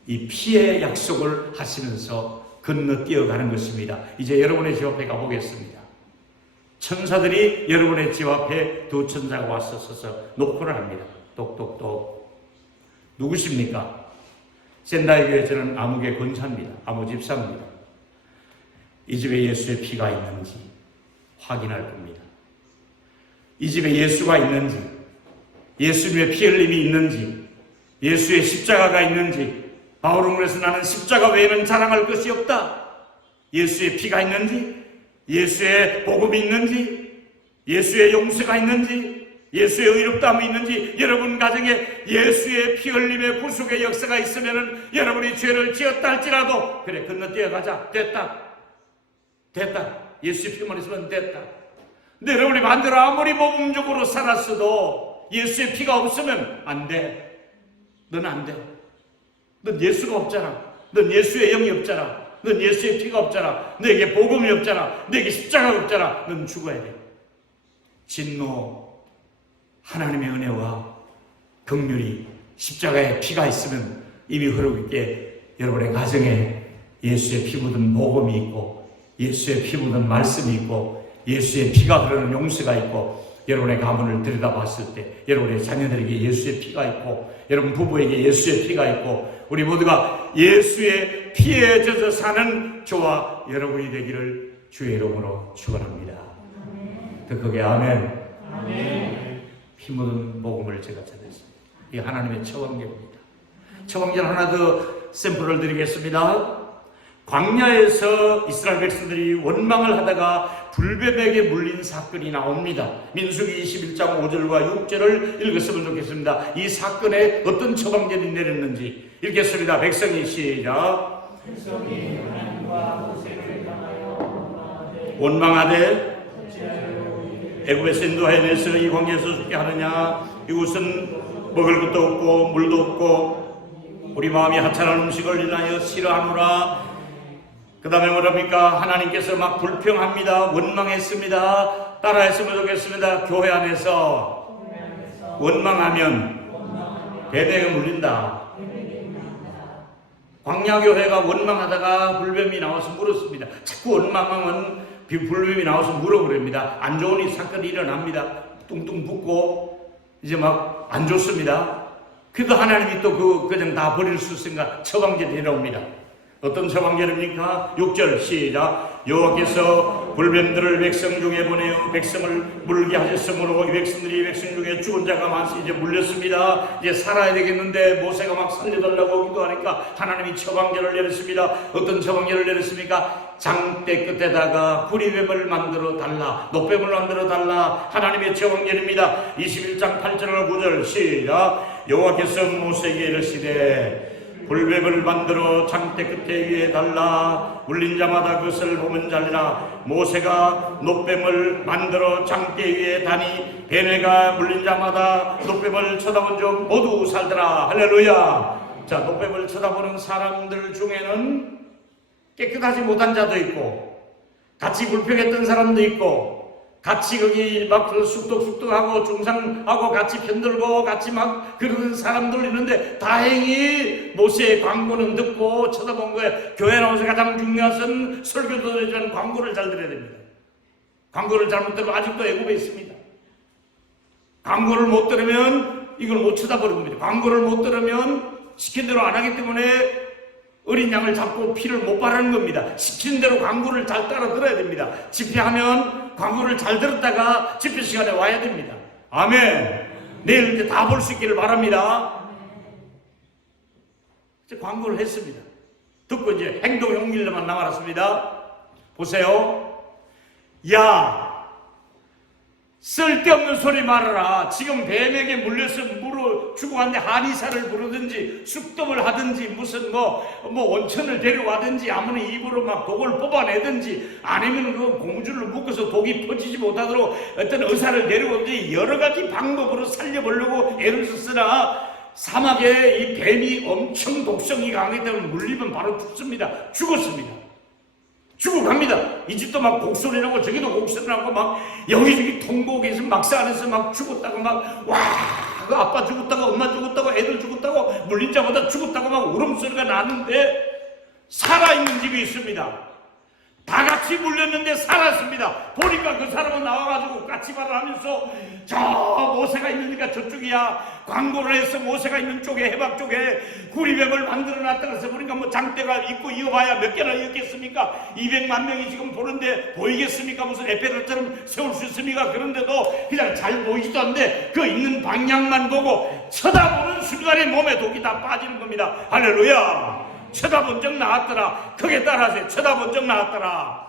이 피의 약속을 하시면서 건너뛰어가는 것입니다. 이제 여러분의 집 앞에 가보겠습니다. 천사들이 여러분의 집 앞에 두 천사가 와서 서서 노크를 합니다. 똑똑똑. 누구십니까? 센다이 교회 저는 아무개 권사입니다. 아무 집사입니다. 이 집에 예수의 피가 있는지 확인할 겁니다. 이 집에 예수가 있는지, 예수님의 피 흘림이 있는지, 예수의 십자가가 있는지. 바울은 그래서 나는 십자가 외에는 자랑할 것이 없다. 예수의 피가 있는지, 예수의 복음이 있는지, 예수의 용서가 있는지, 예수의 의롭다함이 있는지, 여러분 가정에 예수의 피 흘림의 구속의 역사가 있으면 여러분이 죄를 지었다 할지라도 그래 건너뛰어가자. 됐다. 예수의 피만 있으면 됐다. 근데 여러분이 반대로 아무리 모범적으로 살았어도 예수의 피가 없으면 안 돼. 넌 안 돼. 넌 예수가 없잖아. 넌 예수의 영이 없잖아. 넌 예수의 피가 없잖아. 너에게 복음이 없잖아. 너에게 십자가가 없잖아. 넌 죽어야 돼. 진노, 하나님의 은혜와 긍휼이 십자가에 피가 있으면 이미 흐르고 있게 여러분의 가정에 예수의 피 묻은 복음이 있고 예수의 피 묻은 말씀이 있고 예수의 피가 흐르는 용서가 있고 여러분의 가문을 들여다봤을 때 여러분의 자녀들에게 예수의 피가 있고 여러분 부부에게 예수의 피가 있고 우리 모두가 예수의 피에 젖어 사는 저와 여러분이 되기를 주의 이름으로 축원합니다. 더 크게 아멘. 피 묻은 복음을 제가 전했습니다. 이 하나님의 처방전입니다. 처방전 하나 더 샘플을 드리겠습니다. 광야에서 이스라엘 백성들이 원망을 하다가 불뱀에게 물린 사건이 나옵니다. 민수기 21장 5절과 6절을 읽었으면 좋겠습니다. 이 사건에 어떤 처방전이 내렸는지 읽겠습니다. 백성이 시작. 백성이 하나님과 모세를 향하여 원망하되 애굽에서 인도하여 내서 이 광야에서 죽게 하느냐. 이곳은 먹을 것도 없고 물도 없고 우리 마음이 하찮은 음식을 인하여 싫어하노라. 그 다음에 뭐랍니까? 하나님께서 막 불평합니다. 원망했습니다. 따라했으면 좋겠습니다. 교회 안에서 원망하면 뱀에게 물린다. 광야교회가 원망하다가 불뱀이 나와서 물었습니다. 자꾸 원망하면 불뱀이 나와서 물어버립니다. 안 좋은 사건이 일어납니다. 뚱뚱 붓고 이제 막 안 좋습니다. 그래도 하나님이 또 그냥 다 버릴 수 있으니까 처방전이 내려옵니다. 어떤 처방전입니까? 6절 시작. 여호와께서 불뱀들을 백성 중에 보내어 백성을 물게 하셨으므로 이 백성들이 백성 중에 죽은 자가 많이 이제 물렸습니다. 이제 살아야 되겠는데 모세가 막 살려달라고 기도하니까 하나님이 처방전을 내렸습니다. 어떤 처방전을 내렸습니까? 장대 끝에다가 구리뱀을 만들어 달라, 노뱀을 만들어 달라. 하나님의 처방전입니다. 21장 8절과 9절 시작. 여호와께서 모세에게 이르시되 불뱀을 만들어 장대 끝에 위에 달라. 물린 자마다 그것을 보면 잘리라. 모세가 노뱀을 만들어 장대 위에 다니 뱀에가 물린 자마다 노뱀을 쳐다본 적 모두 살더라. 할렐루야. 자, 노뱀을 쳐다보는 사람들 중에는 깨끗하지 못한 자도 있고 같이 불평했던 사람도 있고 같이 거기 막 쑥덕쑥덕하고 중상하고 같이 편들고 같이 막 그러는 사람들 있는데 다행히 모세의 광고는 듣고 쳐다본 거예요. 교회 나오면서 가장 중요한 것은 설교도 전에 광고를 잘 들어야 됩니다. 광고를 잘못 들으면 아직도 애굽에 있습니다. 광고를 못 들으면 이걸 못 쳐다보는 겁니다. 광고를 못 들으면 시킨 대로 안 하기 때문에 어린 양을 잡고 피를 못 바르는 겁니다. 시킨 대로 광고를 잘 따라 들어야 됩니다. 집회하면 광고를 잘 들었다가 집회 시간에 와야 됩니다. 아멘. 내일 이제 다 볼 수 있기를 바랍니다. 이제 광고를 했습니다. 듣고 이제 행동 용기를만 남았습니다. 보세요. 야, 쓸데없는 소리 말아라. 지금 뱀에게 물려서 죽어갔는데 한의사를 부르든지 쑥덤을 하든지 무슨 뭐 원천을 데려가든지 아무나 입으로 막 독을 뽑아내든지 아니면 그 고무줄로 묶어서 독이 퍼지지 못하도록 어떤 의사를 데려오든지 여러 가지 방법으로 살려보려고 애를 썼으나 사막에 이 뱀이 엄청 독성이 강하기 때문에 물리면 바로 죽습니다. 죽었습니다. 죽어갑니다. 이 집도 막 곡소리 나고 저기도 곡소리 나고 막 여기저기 통곡에서 막사 안에서 막 죽었다고 막 와, 그 아빠 죽었다고 엄마 죽었다고 애들 죽었다고 물린 자마다 죽었다고 막 울음소리가 나는데 살아있는 집이 있습니다. 다 같이 물렸는데 살았습니다. 보니까 그 사람은 나와가지고 같이 말을 하면서 저 모세가 있는데가 저쪽이야. 광고를 해서 모세가 있는 쪽에 해박 쪽에 구리뱀을 만들어놨다 그래서 보니까 뭐 장대가 있고 이어봐야 몇 개나 이었겠습니까? 200만 명이 지금 보는데 보이겠습니까? 무슨 에페르처럼 세울 수 있습니까? 그런데도 그냥 잘 보이지도 않는데 그 있는 방향만 보고 쳐다보는 순간에 몸에 독이 다 빠지는 겁니다. 할렐루야. 쳐다본 적 나왔더라. 크게 따라하세요. 쳐다본 적 나왔더라.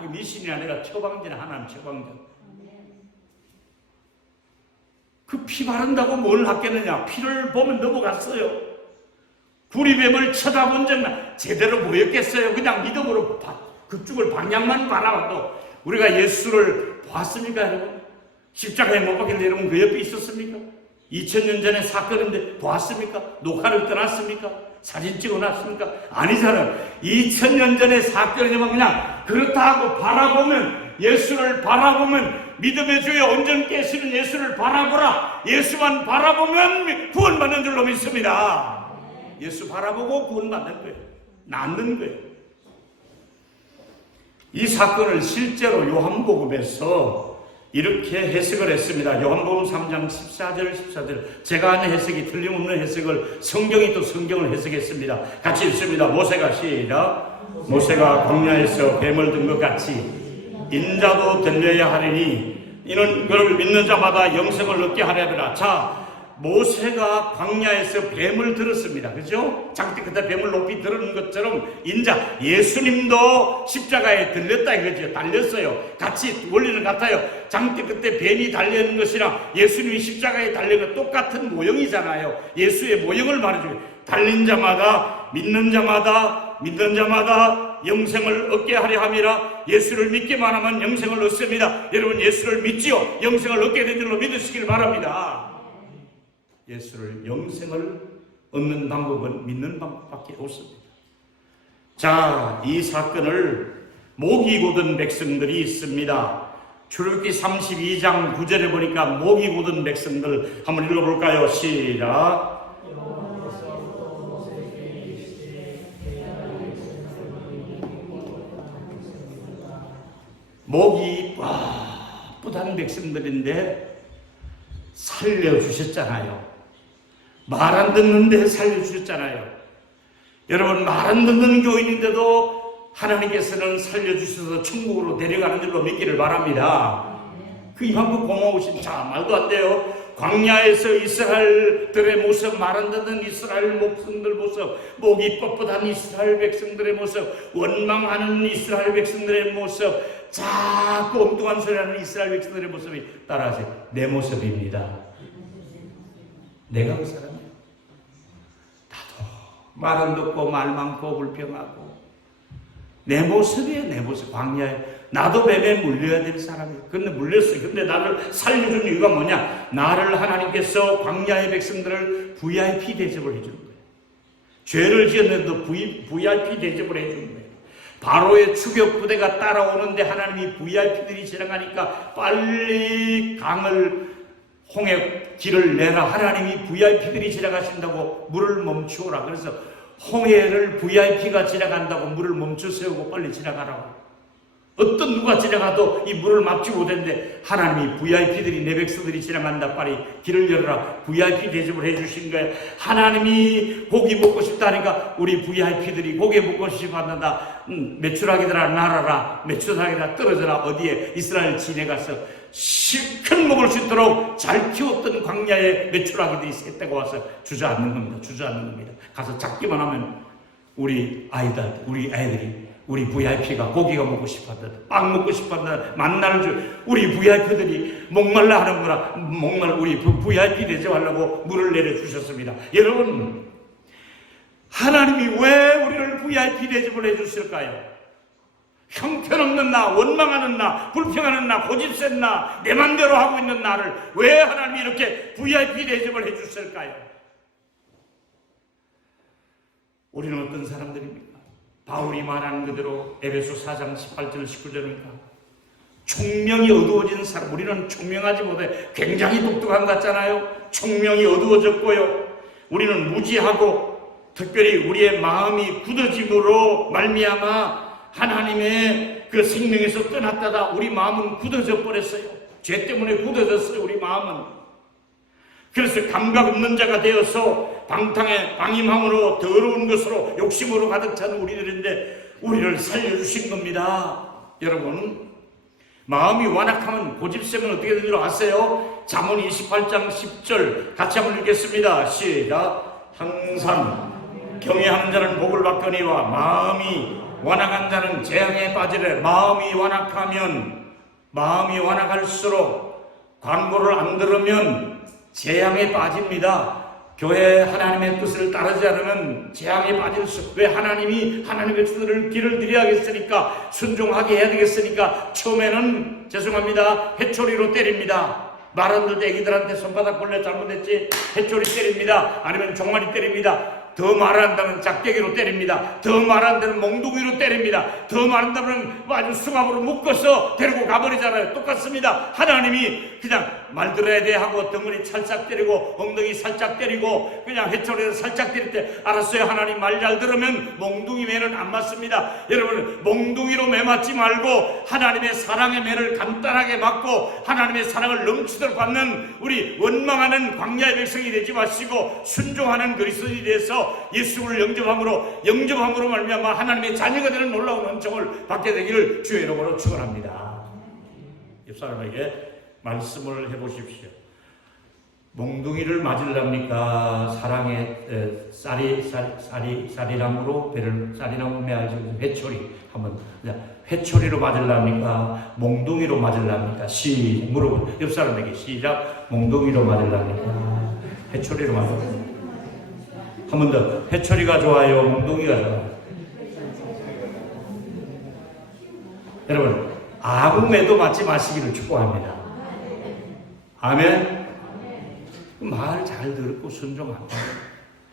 이거 미신이 아니라 처방전, 하나님 처방전. 그 피 바른다고 뭘 하겠느냐. 피를 보면 넘어갔어요. 구리뱀을 쳐다본 적 제대로 보였겠어요. 그냥 믿음으로 그쪽을 방향만 바라봐도. 우리가 예수를 봤습니까 여러분? 십자가에 못 박혔는데 여러분 그 옆에 있었습니까? 2000년 전의 사건인데 보았습니까? 녹화를 떠났습니까? 사진 찍어놨습니까? 아니잖아요. 2000년 전의 사건이지만 그냥 그렇다고 바라보면, 예수를 바라보면, 믿음의 주에 온전 깨시는 예수를 바라보라. 예수만 바라보면 구원받는 줄로 믿습니다. 예수 바라보고 구원받는 거예요. 낫는 거예요. 이 사건을 실제로 요한복음에서 이렇게 해석을 했습니다. 요한복음 3장 14절. 제가 하는 해석이 틀림없는 해석을 성경이 또 성경을 해석했습니다. 같이 읽습니다. 모세가 시작. 모세가 광야에서 뱀을 든 것 같이 인자도 들려야 하리니 이는 그를 믿는 자마다 영생을 얻게 하려니라. 자, 모세가 광야에서 뱀을 들었습니다. 그죠? 장대 끝에 뱀을 높이 들은 것처럼 인자 예수님도 십자가에 들렸다 이거죠. 달렸어요. 같이 원리는 같아요. 장대 끝에 뱀이 달려있는 것이랑 예수님이 십자가에 달린 것 똑같은 모형이잖아요. 예수의 모형을 말해줘요. 달린 자마다 믿는 자마다 영생을 얻게 하려 함이라. 예수를 믿기만 하면 영생을 얻습니다. 여러분 예수를 믿지요? 영생을 얻게 된 줄로 믿으시길 바랍니다. 예수를 영생을 얻는 방법은 믿는 방법밖에 없습니다. 자, 이 사건을 목이 곧은 백성들이 있습니다. 출애굽기 32장 9절에 보니까 목이 곧은 백성들 한번 읽어볼까요? 시작. 목이 뻣뻣한 백성들인데 살려주셨잖아요. 말 안 듣는데 살려주셨잖아요. 여러분 말 안 듣는 교인인데도 하나님께서는 살려주셔서 천국으로 데려가는 줄로 믿기를 바랍니다. 그 이만큼 고마우신 자 말도 안 돼요. 광야에서 이스라엘들의 모습, 말 안 듣는 이스라엘 목성들 모습, 목이 뻣뻣한 이스라엘 백성들의 모습, 원망하는 이스라엘 백성들의 모습, 자꾸 엉뚱한 소리 하는 이스라엘 백성들의 모습이 따라하세요. 내 모습입니다. 내가 그 사람이야. 나도 말 안 듣고 말 많고 불평하고 내 모습이에요. 내 모습. 광야에 나도 뱀에 물려야 될 사람이에요. 근데 물렸어요. 근데 나를 살려준 이유가 뭐냐? 나를 하나님께서 광야의 백성들을 VIP 대접을 해주는 거예요. 죄를 지었는데도 VIP 대접을 해주는 거예요. 바로의 추격 부대가 따라오는데 하나님이 VIP들이 지나가니까 빨리 홍해 길을 내라. 하나님이 VIP들이 지나가신다고 물을 멈추어라. 그래서 홍해를 VIP가 지나간다고 물을 멈춰 세우고 빨리 지나가라고. 어떤 누가 지나가도 이 물을 막지 못했는데 하나님이 VIP들이 내 백성들이 지나간다. 빨리 길을 열어라. VIP 대접을 해주신 거예요. 하나님이 고기 먹고 싶다니까 우리 VIP들이 고기 먹고 싶어한다. 메추라기들아 날아라. 메추라기들아 떨어져라. 어디에? 이스라엘 진에 가서 실컷 먹을 수 있도록 잘 키웠던 광야에 메추라기들이 새떼가 와서 주저앉는 겁니다. 주저앉는 겁니다. 가서 잡기만 하면 우리 애들이 우리 VIP가 고기가 먹고 싶었다, 빵 먹고 싶었다, 만나는 줄 우리 VIP들이 목말라 하는구나. 우리 VIP 대접하려고 물을 내려주셨습니다. 여러분 하나님이 왜 우리를 VIP 대접을 해주실까요? 형편없는 나, 원망하는 나, 불평하는 나, 고집센 나, 내 맘대로 하고 있는 나를 왜 하나님이 이렇게 VIP 대접을 해주실까요? 우리는 어떤 사람들입니까? 바울이 말하는 그대로 에베소 4장 18절 19절입니까? 총명이 어두워진 사람. 우리는 총명하지 못해. 굉장히 똑똑한 것 같잖아요. 총명이 어두워졌고요. 우리는 무지하고 특별히 우리의 마음이 굳어짐으로 말미암아 하나님의 그 생명에서 떠났다가 우리 마음은 굳어져 버렸어요. 죄 때문에 굳어졌어요. 우리 마음은. 그래서 감각 없는 자가 되어서 방임함으로 더러운 것으로 욕심으로 가득 찬 우리들인데 우리를 살려주신 겁니다. 여러분 마음이 완악하면 고집세면 어떻게 되는 줄 아세요? 잠언 28장 10절 같이 한번 읽겠습니다. 시작. 항상 경외하는 자는 복을 받거니와 마음이 완악한 자는 재앙에 빠지래. 마음이 완악할수록 광고를 안 들으면 재앙에 빠집니다. 교회 하나님의 뜻을 따르지 않으면 재앙에 빠질 수. 왜 하나님이 하나님의 뜻을 길을 드려야겠으니까 순종하게 해야 되겠으니까 처음에는 죄송합니다 해초리로 때립니다. 말 안 듣는 애기들한테 손바닥 벌려 잘못했지 해초리 때립니다. 아니면 종아리 때립니다. 더 말한다면 짝대기로 때립니다. 더 말한다면 몽둥이로 때립니다. 더 말한다면 아주 수갑으로 묶어서 데리고 가버리잖아요. 똑같습니다. 하나님이 그냥 말 들어야 돼 하고 덩어리 찰싹 때리고 엉덩이 살짝 때리고 그냥 해초리에서 살짝 때릴 때 알았어요. 하나님 말 잘 들으면 몽둥이 매는 안 맞습니다. 여러분 몽둥이로 매 맞지 말고 하나님의 사랑의 매를 간단하게 맞고 하나님의 사랑을 넘치도록 받는 우리 원망하는 광야의 백성이 되지 마시고 순종하는 그리스도인이 돼서 예수를 영접함으로 말미암아 하나님의 자녀가 되는 놀라운 은총을 받게 되기를 주의 이름으로 축원합니다. 옆 사람에게 말씀을 해보십시오. 몽둥이를 맞으려니까 사랑의 쌀이나무로 배를 쌀이나무 매야지 회초리 한번 회초리로 맞으려니까 몽둥이로 맞으려니까 물어보 옆 사람에게 시작. 몽둥이로 맞으려니까 회초리로 맞으려니까 한 번 더. 회초리가 좋아요? 몽둥이가 좋아요? 여러분 아무 매도 맞지 마시기를 축복합니다. 아멘. 말 잘 듣고 순종하면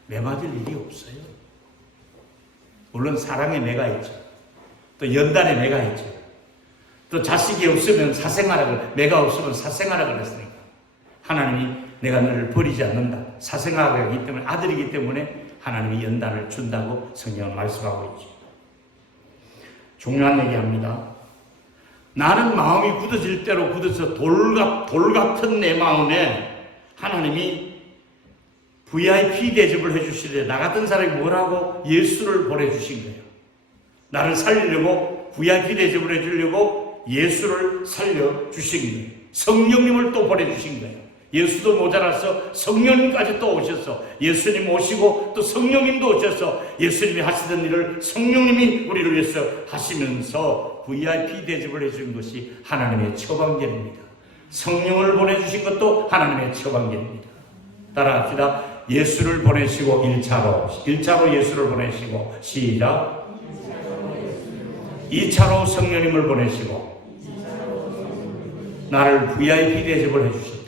매 맞을 일이 없어요. 물론 사랑의 매가 있죠. 또 연단의 매가 있죠. 또 자식이 없으면 사생아라, 매가 없으면 사생아라 그랬으니까 하나님이 내가 너를 버리지 않는다. 사생아이기 때문에 아들이기 때문에 하나님이 연단을 준다고 성경은 말씀하고 있죠. 중요한 얘기합니다. 나는 마음이 굳어질 대로 굳어서 돌 같은 내 마음에 하나님이 VIP 대접을 해주시되 나 같은 사람이 뭐라고? 예수를 보내주신 거예요. 나를 살리려고 VIP 대접을 해주려고 예수를 살려주신 거예요. 성령님을 또 보내주신 거예요. 예수도 모자라서 성령님까지 또 오셔서 예수님 오시고 또 성령님도 오셔서 예수님이 하시던 일을 성령님이 우리를 위해서 하시면서 VIP 대접을 해준 것이 하나님의 처방전입니다. 성령을 보내주신 것도 하나님의 처방전입니다. 따라합시다. 예수를 보내시고 1차로 예수를 보내시고 시작. 2차로 성령님을 보내시고 나를 VIP 대접을 해주셨다.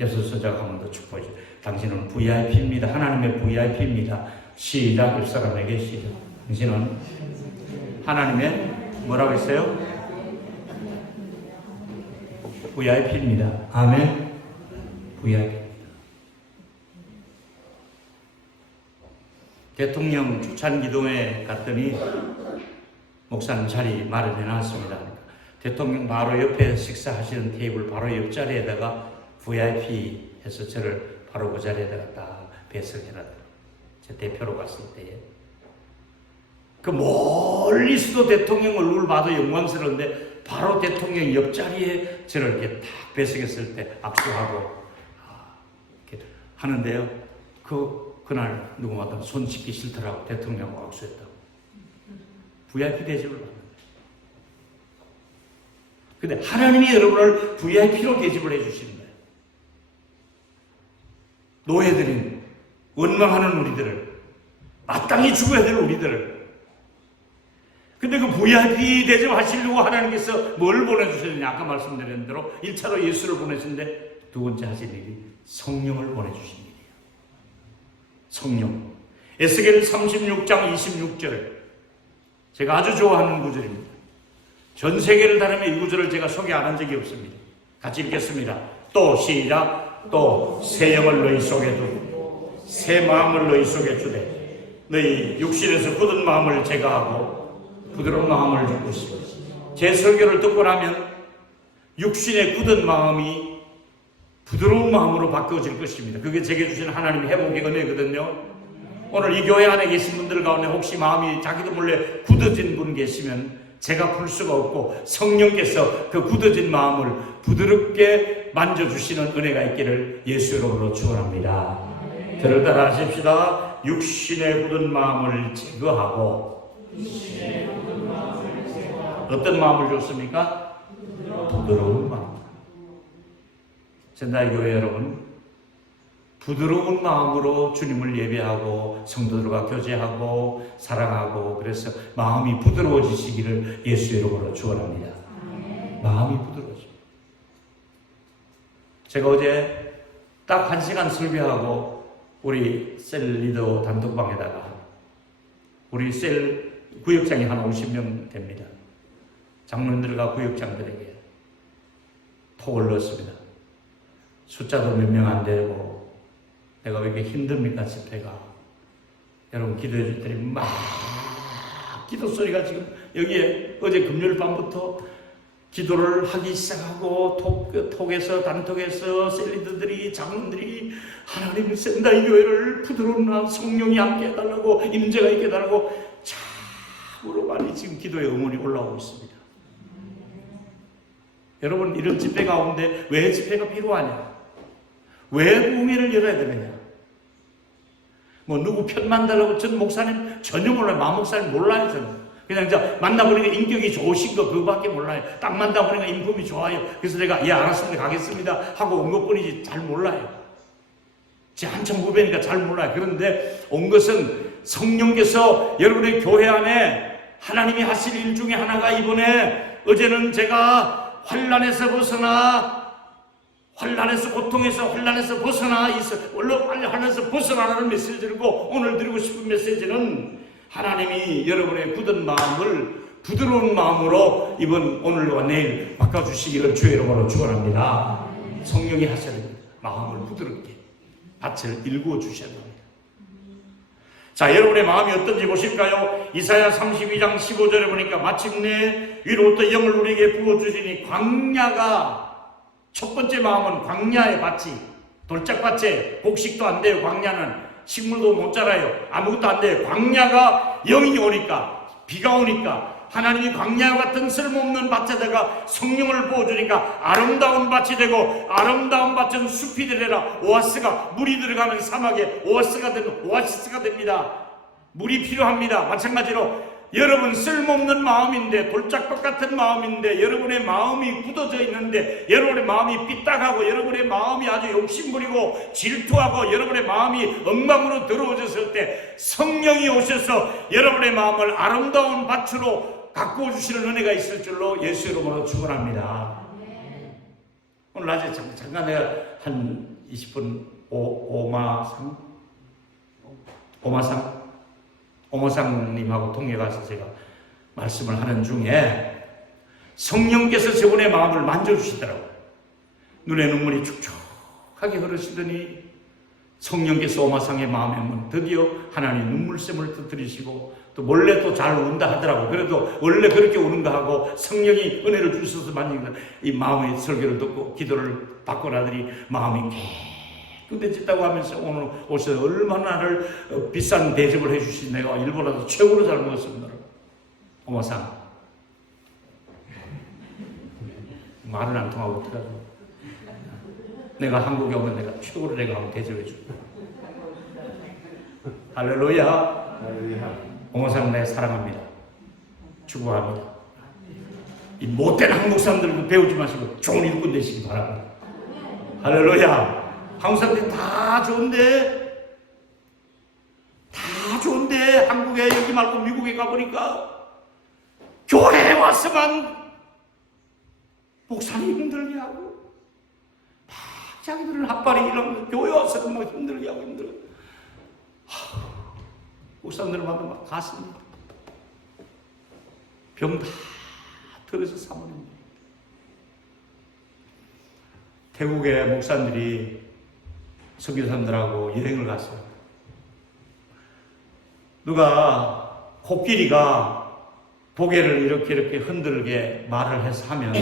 예수서 제가 한 번 더 축복해 주세요. 당신은 VIP입니다. 하나님의 VIP입니다. 시작. 그 사람에게 시작. 당신은 하나님의 뭐라고 했어요? VIP입니다. 아멘. VIP. 대통령 추찬기도회 갔더니 목사님 자리 마련해 놨습니다. 대통령 바로 옆에 식사하시는 테이블 바로 옆자리에다가 VIP 해서 저를 바로 그 자리에다가 딱 배석해놨더라고요. 제 대표로 갔을 때에. 그 멀리서도 대통령 얼굴 봐도 영광스러운데 바로 대통령 옆자리에 저를 이렇게 딱 배석했을 때 악수하고 이렇게 하는데요. 그날 누구마다 손 씻기 싫더라고 대통령하고 악수했다고. VIP 대접을 받는 거예요. 근데 하나님이 여러분을 VIP로 대접을 해주시는 거예요. 노예들인 원망하는 우리들을 마땅히 죽어야 될 우리들을. 근데 그 VIP 대접하시려고 하나님께서 뭘 보내주셨느냐. 아까 말씀드린 대로 1차로 예수를 보내신데 두 번째 하신 일이 성령을 보내주신 일이에요. 성령. 에스겔 36장 26절 제가 아주 좋아하는 구절입니다. 전 세계를 다니며 이 구절을 제가 소개 안 한 적이 없습니다. 같이 읽겠습니다. 또 시작. 또 새 영을 너희 속에 두고 새 마음을 너희 속에 주되 너희 육신에서 굳은 마음을 제거하고 부드러운 마음을 줄 것이고. 제 설교를 듣고 나면 육신의 굳은 마음이 부드러운 마음으로 바뀌어질 것입니다. 그게 제게 주신 하나님의 회복의 은혜거든요. 오늘 이 교회 안에 계신 분들 가운데 혹시 마음이 자기도 몰래 굳어진 분 계시면 제가 풀 수가 없고 성령께서 그 굳어진 마음을 부드럽게 만져주시는 은혜가 있기를 예수 이름으로 축원합니다. 저를 따라 하십시다. 육신의 굳은 마음을 제거하고 어떤 마음을 줬습니까? 부드러운 마음. 센다이 교회 여러분, 부드러운 마음으로 주님을 예배하고 성도들과 교제하고 사랑하고 그래서 마음이 부드러워지시기를 예수 이름으로 축원합니다. 마음이 부드러워져. 제가 어제 딱 1시간 설교하고 우리 셀 리더 단톡방에다가 우리 셀 구역장이 한 50명 됩니다. 장로님들과 구역장들에게 톡을 넣었습니다. 숫자도 몇 명 안 되고 내가 왜 이렇게 힘듭니까 집회가. 여러분 기도해 줄 때는 막 기도 소리가 지금 여기에 어제 금요일 밤부터 기도를 하기 시작하고 톡에서 단톡에서 셀리더들이 장로들이 하나님 센다이 교회를 부드러운 성령이 함께 해달라고 임재가 있게 해달라고 참으로 많이 지금 기도의 응원이 올라오고 있습니다. 여러분 이런 집회 가운데 왜 집회가 필요하냐? 왜 부흥회를 열어야 되느냐? 뭐 누구 편만 달라고 전 목사님 전혀 몰라요. 마 목사님 몰라요. 저는 그냥 이제 만나보니까 인격이 좋으신 거 그거밖에 몰라요. 딱 만나보니까 인품이 좋아요. 그래서 내가 예 알았습니다 가겠습니다 하고 온 것뿐이지 잘 몰라요. 제 한참 후배니까 잘 몰라요. 그런데 온 것은 성령께서 여러분의 교회 안에 하나님이 하실 일 중에 하나가 이번에 어제는 제가 환난에서 벗어나 환난에서 고통에서 환난에서 벗어나 환난에서 벗어나라는 메시지를 드리고 오늘 드리고 싶은 메시지는 하나님이 여러분의 굳은 마음을 부드러운 마음으로 오늘과 내일 바꿔주시기를 주의 이름으로 축원합니다. 성령이 하셔야 됩니다. 마음을 부드럽게 밭을 일구어 주셔야 됩니다. 자, 여러분의 마음이 어떤지 보실까요? 이사야 32장 15절에 보니까 마침내 위로부터 영을 우리에게 부어주시니 광야가 첫 번째 마음은 광야의 밭이 돌짝밭에 곡식도 안 돼요. 광야는 식물도 못 자라요. 아무것도 안 돼요. 광야가 영이 오니까 비가 오니까 하나님이 광야 같은 쓸모없는 밭에다가 성령을 부어주니까 아름다운 밭이 되고 아름다운 밭은 숲이 되리라. 오아시스가 물이 들어가는 사막에 오아시스가 됩니다. 물이 필요합니다. 마찬가지로 여러분 쓸모없는 마음인데 돌짝밭 같은 마음인데 여러분의 마음이 굳어져 있는데 여러분의 마음이 삐딱하고 여러분의 마음이 아주 욕심부리고 질투하고 여러분의 마음이 엉망으로 더러워졌을 때 성령이 오셔서 여러분의 마음을 아름다운 밭으로 가꾸어 주시는 은혜가 있을 줄로 예수 이름으로 축원합니다. 오늘 낮에 잠깐 내가 한 20분 오마상님하고 통해 가서 제가 말씀을 하는 중에 성령께서 저분의 마음을 만져주시더라고요. 눈에 눈물이 축축하게 흐르시더니 성령께서 오마상의 마음에 드디어 하나님 눈물샘을 터뜨리시고 또 몰래 또 잘 운다 하더라고요. 그래도 원래 그렇게 우는 거 하고 성령이 은혜를 주셔서 만지는 이 마음의 설교를 듣고 기도를 받고 나더니 마음이 깨끗해졌다고 하면서 오늘 오셔서 얼마나 나를 비싼 대접을 해주신 내가 일본에서 최고로 잘 먹었습니다. 오마상 말은 안 통하고 어떡하죠. 내가 한국에 오면 내가 최고로 내가 한번 대접해 줄게. 할렐루야. 오마상 내가 사랑합니다. 축복합니다. 이 못된 한국 사람들 배우지 마시고 좋은 일꾼 되시기 바랍니다. 할렐루야. 한국 사람들이 다 좋은데 한국에 여기 말고 미국에 가보니까 교회에 와서만 목사님 힘들게 하고 막 자기들은 핫발이 일하면서 교회 와서는 막 힘들게 하고 목사님들 만나면 막 가슴이 병 다 들어서 사모입니다. 태국의 목사님들이 선교사님들하고 여행을 갔어요. 누가 코끼리가 고개를 이렇게 흔들게 말을 해서 하면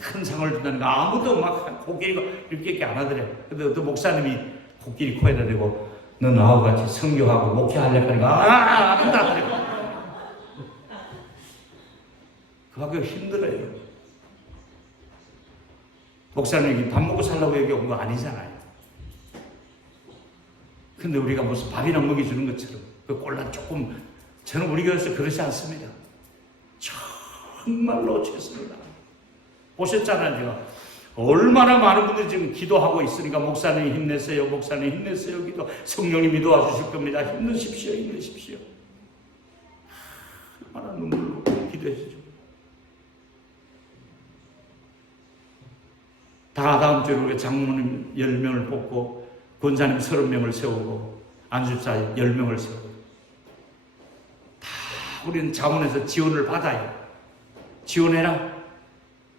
큰 상을 준다니까 아무도 막 코끼리가 이렇게 안 하더래요. 근데 어떤 목사님이 코끼리 코에다 대고 너 나하고 같이 선교하고 목회하려고 하니까 아무도 안 하더래요. 그 하기가 힘들어요. 목사님이 밥 먹고 살라고 여기 온 거 아니잖아요. 근데 우리가 무슨 밥이나 먹여주는 것처럼 그 꼴랑 조금 저는 우리 교회에서 그렇지 않습니다. 정말로 최선을 다합니다. 보셨잖아요. 제가 얼마나 많은 분들이 지금 기도하고 있으니까 목사님 힘내세요. 목사님 힘내세요. 기도 성령님이 도와주실 겁니다. 힘내십시오. 얼마나 눈물로 기도해주죠. 다음 주에 우리가 장로님 10명을 뽑고 권사님 30명을 세우고 안수사 10명을 세우고 다 우리는 자원에서 지원을 받아요. 지원해라.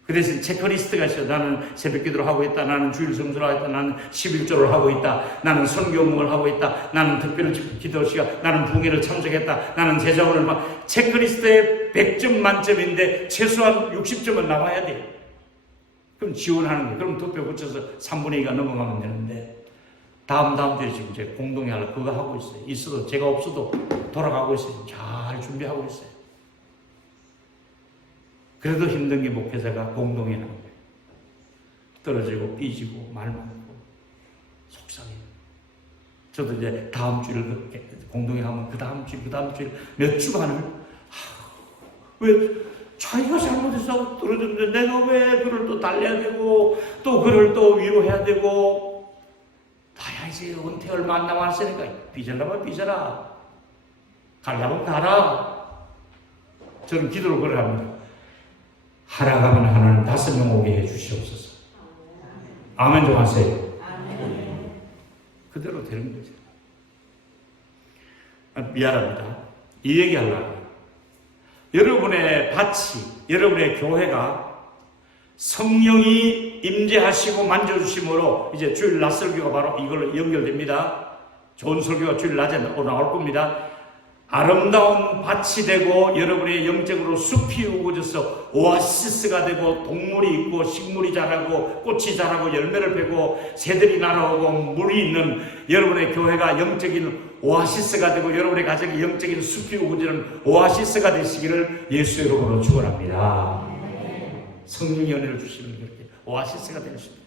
그 대신 체크리스트가 있어요. 나는 새벽기도를 하고 있다. 나는 주일 성수를 하고 있다. 나는 11조를 하고 있다. 나는 선교운동을 하고 있다. 나는 특별 기도 시간, 나는 부흥회를 참석했다. 나는 제자원을 막 체크리스트에 100점 만점인데 최소한 60점은 나와야 돼. 그럼 지원하는 거예요. 그럼 투표 붙여서 3분의 2가 넘어가면 되는데 다음 주에 지금 이제 공동회 하려고 그거 하고 있어요. 있어도 제가 없어도 돌아가고 있어요. 잘 준비하고 있어요. 그래도 힘든 게 목회자가 공동회 하는 거예요. 떨어지고 삐지고 말 많고 속상해요. 저도 이제 다음 주를 공동회 하면 그 다음 주 몇 주간을 왜 자기가 잘못해서 떨어졌는데 내가 왜 그를 또 달래야 되고 또 그를 또 위로해야 되고 다야 이제 은퇴 얼마 안 남았으니까 삐질라면 삐져라 가려면 가라. 저는 기도를 그래 합니다. 하락하면 하나님 5명 오게 해주시옵소서. 아멘 좀 하세요. 그대로 되는 거죠. 미안합니다. 이 얘기 하려고. 여러분의 밭이, 여러분의 교회가 성령이 임재하시고 만져주심으로 이제 주일 낮 설교가 바로 이걸로 연결됩니다. 좋은 설교가 주일 낮에 나올 겁니다. 아름다운 밭이 되고 여러분의 영적으로 숲이 우거져서 오아시스가 되고 동물이 있고 식물이 자라고 꽃이 자라고 열매를 펴고 새들이 날아오고 물이 있는 여러분의 교회가 영적인 오아시스가 되고 여러분의 가정이 영적인 숲이 우거지는 오아시스가 되시기를 예수 이름으로 축원합니다. 성령의 은혜를 주시면 그렇게 오아시스가 되십니다.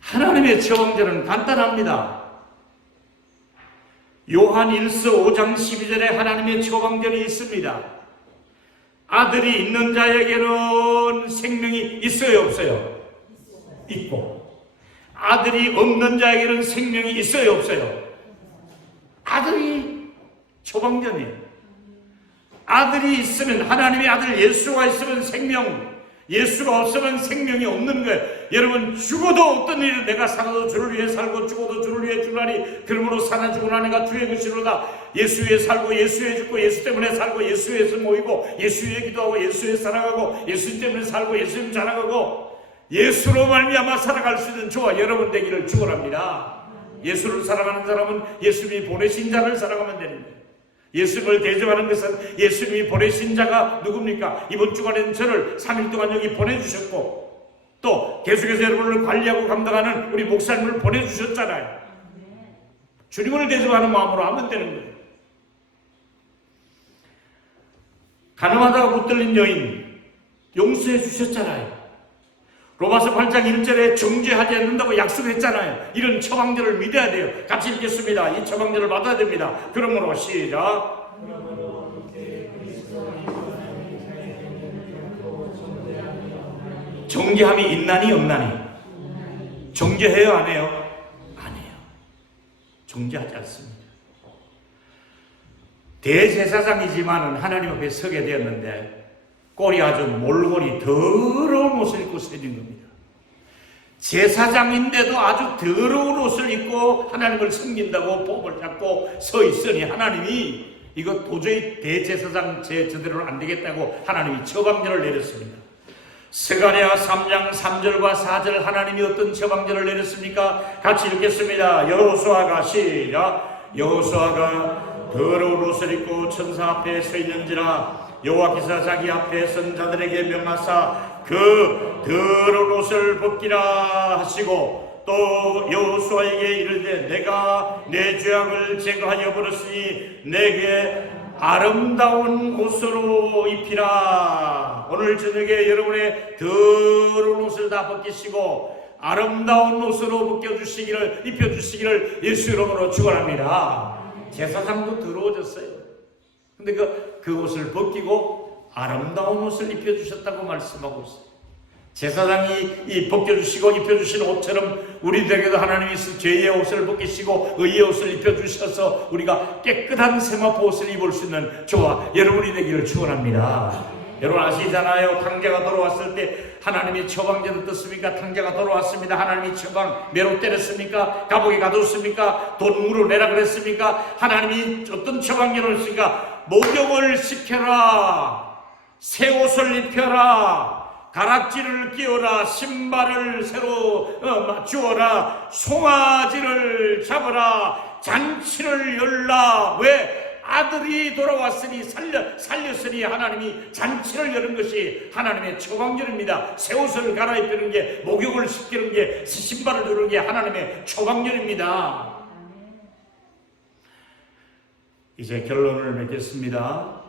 하나님의 처방전은 간단합니다. 요한 1서 5장 12절에 하나님의 처방전이 있습니다. 아들이 있는 자에게는 생명이 있어요, 없어요? 있고. 아들이 없는 자에게는 생명이 있어요, 없어요? 아들이 처방전이에요. 아들이 있으면, 하나님의 아들 예수가 있으면 생명, 예수가 없으면 생명이 없는 거예요. 여러분 죽어도 어떤 일은 내가 살아도 주를 위해 살고 죽어도 주를 위해 주나니 그러므로 사나 죽으나 내가 주의 것이로다. 예수 위해 살고 예수 위해 죽고 예수 때문에 살고 예수 위해서 모이고 예수 위해 기도하고 예수 위해 살아가고 예수 때문에 살고 예수 때문에 자라가고 예수로 말미암아 살아갈 수 있는 저와 여러분 되기를 축원합니다. 예수를 사랑하는 사람은 예수님이 보내신 자를 사랑하면 되는 거예요. 예수님을 대접하는 것은 예수님이 보내신 자가 누굽니까? 이번 주간에는 저를 3일 동안 여기 보내주셨고 또 계속해서 여러분을 관리하고 감당하는 우리 목사님을 보내주셨잖아요. 주님을 대접하는 마음으로 하면 되는 거예요. 가늠하다가 붙들린 여인 용서해 주셨잖아요. 로마서 8장 1절에 정죄하지 않는다고 약속했잖아요. 이런 처방전을 믿어야 돼요. 같이 읽겠습니다. 이 처방전을 받아야 됩니다. 그러므로 시작. 정죄함이 있나니 없나니? 정죄해요 안 해요? 안 해요. 정죄하지 않습니다. 대제사장이지만은 하나님 앞에 서게 되었는데 꼴이 아주 몰골이 더러운 옷을 입고 서진 겁니다. 제사장인데도 아주 더러운 옷을 입고 하나님을 섬긴다고 복을 잡고 서 있으니 하나님이 이거 도저히 대제사장 제대로는 안 되겠다고 하나님이 처방전을 내렸습니다. 스가랴 3장 3절과 4절 하나님이 어떤 처방전을 내렸습니까? 같이 읽겠습니다. 여호수아가 시작. 여호수아가 더러운 옷을 입고 천사 앞에 서 있는지라 여호와께서 자기 앞에 선 자들에게 명하사 그 더러운 옷을 벗기라 하시고 또 여호수아에게 이르되 내가 내 죄악을 제거하여 버렸으니 내게 아름다운 옷으로 입히라. 오늘 저녁에 여러분의 더러운 옷을 다 벗기시고 아름다운 옷으로 벗겨주시기를 입혀주시기를 예수 이름으로 축원합니다. 제사장도 더러워졌어요. 근데 그 옷을 벗기고 아름다운 옷을 입혀주셨다고 말씀하고 있어요. 제사장이 이 벗겨주시고 입혀주신 옷처럼 우리들에게도 하나님이 죄의 옷을 벗기시고 의의 옷을 입혀주셔서 우리가 깨끗한 세마포 옷을 입을 수 있는 저와 여러분이 되기를 축원합니다. 여러분 아시잖아요. 탕자가 돌아왔을 때 하나님이 처방전을 떴습니까? 탕자가 돌아왔습니다. 하나님이 처방 매로 때렸습니까? 감옥에 가뒀습니까? 돈으로 내라 그랬습니까? 하나님이 어떤 처방전을 했습니까? 목욕을 시켜라, 새 옷을 입혀라, 가락지를 끼워라, 신발을 새로 맞추어라, 송아지를 잡아라, 잔치를 열라. 왜? 아들이 돌아왔으니 살렸으니 하나님이 잔치를 여는 것이 하나님의 처방전입니다. 새 옷을 갈아입히는 게, 목욕을 시키는 게, 새 신발을 두는 게 하나님의 처방전입니다. 이제 결론을 맺겠습니다.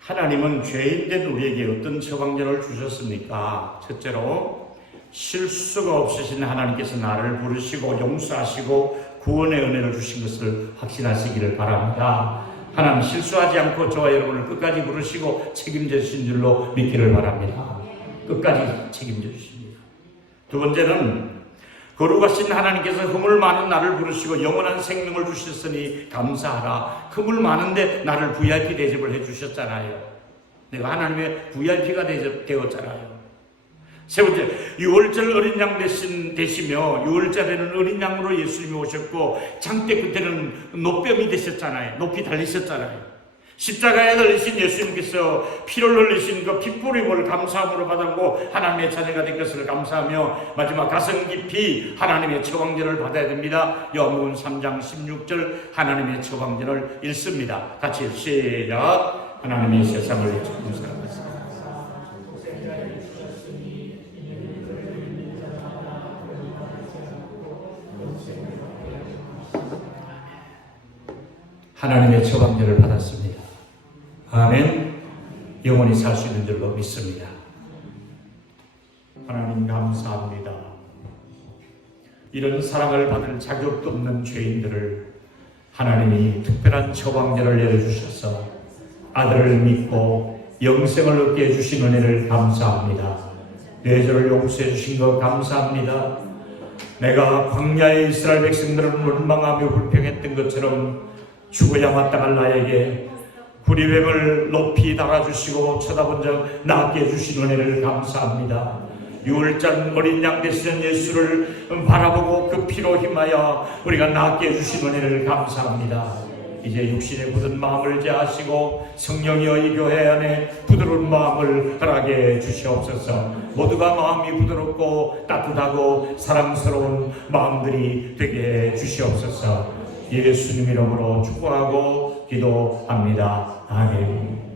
하나님은 죄인된 우리에게 어떤 처방전을 주셨습니까? 첫째로, 실수가 없으신 하나님께서 나를 부르시고 용서하시고 구원의 은혜를 주신 것을 확신하시기를 바랍니다. 하나님 실수하지 않고 저와 여러분을 끝까지 부르시고 책임져 주신 줄로 믿기를 바랍니다. 끝까지 책임져 주십니다. 두 번째는, 거룩하신 하나님께서 허물 많은 나를 부르시고 영원한 생명을 주셨으니 감사하라. 허물 많은데 나를 VIP 대접을 해주셨잖아요. 내가 하나님의 VIP가 되었잖아요. 세 번째, 유월절 어린 양 되시며, 유월절에는 어린 양으로 예수님이 오셨고 장대 끝에는 노뼈이 되셨잖아요. 높이 달리셨잖아요. 십자가에 달리신 예수님께서 피를 흘리신 그 핏부림을 감사함으로 받았고 하나님의 자녀가 된 것을 감사하며 마지막 가슴 깊이 하나님의 처방전을 받아야 됩니다. 요한복음 3장 16절 하나님의 처방전을 읽습니다. 같이 시작. 하나님이 세상을 처음 사랑하셨습니다. 하나님의 처방전을 받았습니다. 아멘. 영원히 살 수 있는 줄로 믿습니다. 하나님 감사합니다. 이런 사랑을 받을 자격도 없는 죄인들을 하나님이 특별한 처방전을 내려주셔서 아들을 믿고 영생을 얻게 해주신 은혜를 감사합니다. 뇌절을 용서해 주신 것 감사합니다. 내가 광야의 이스라엘 백성들을 원망하며 불평했던 것처럼 죽어야 마땅할 나에게 구리뱀을 높이 달아주시고 쳐다본 적 낫게 해주신 은혜를 감사합니다. 유월절 어린 양 되시는 예수를 바라보고 그 피로 힘하여 우리가 낫게 해주신 은혜를 감사합니다. 이제 육신의 굳은 마음을 제하시고 성령이여 이 교회 안에 부드러운 마음을 허락해 주시옵소서. 모두가 마음이 부드럽고 따뜻하고 사랑스러운 마음들이 되게 해 주시옵소서. 예수님 이름으로 축복하고 기도합니다. 아멘.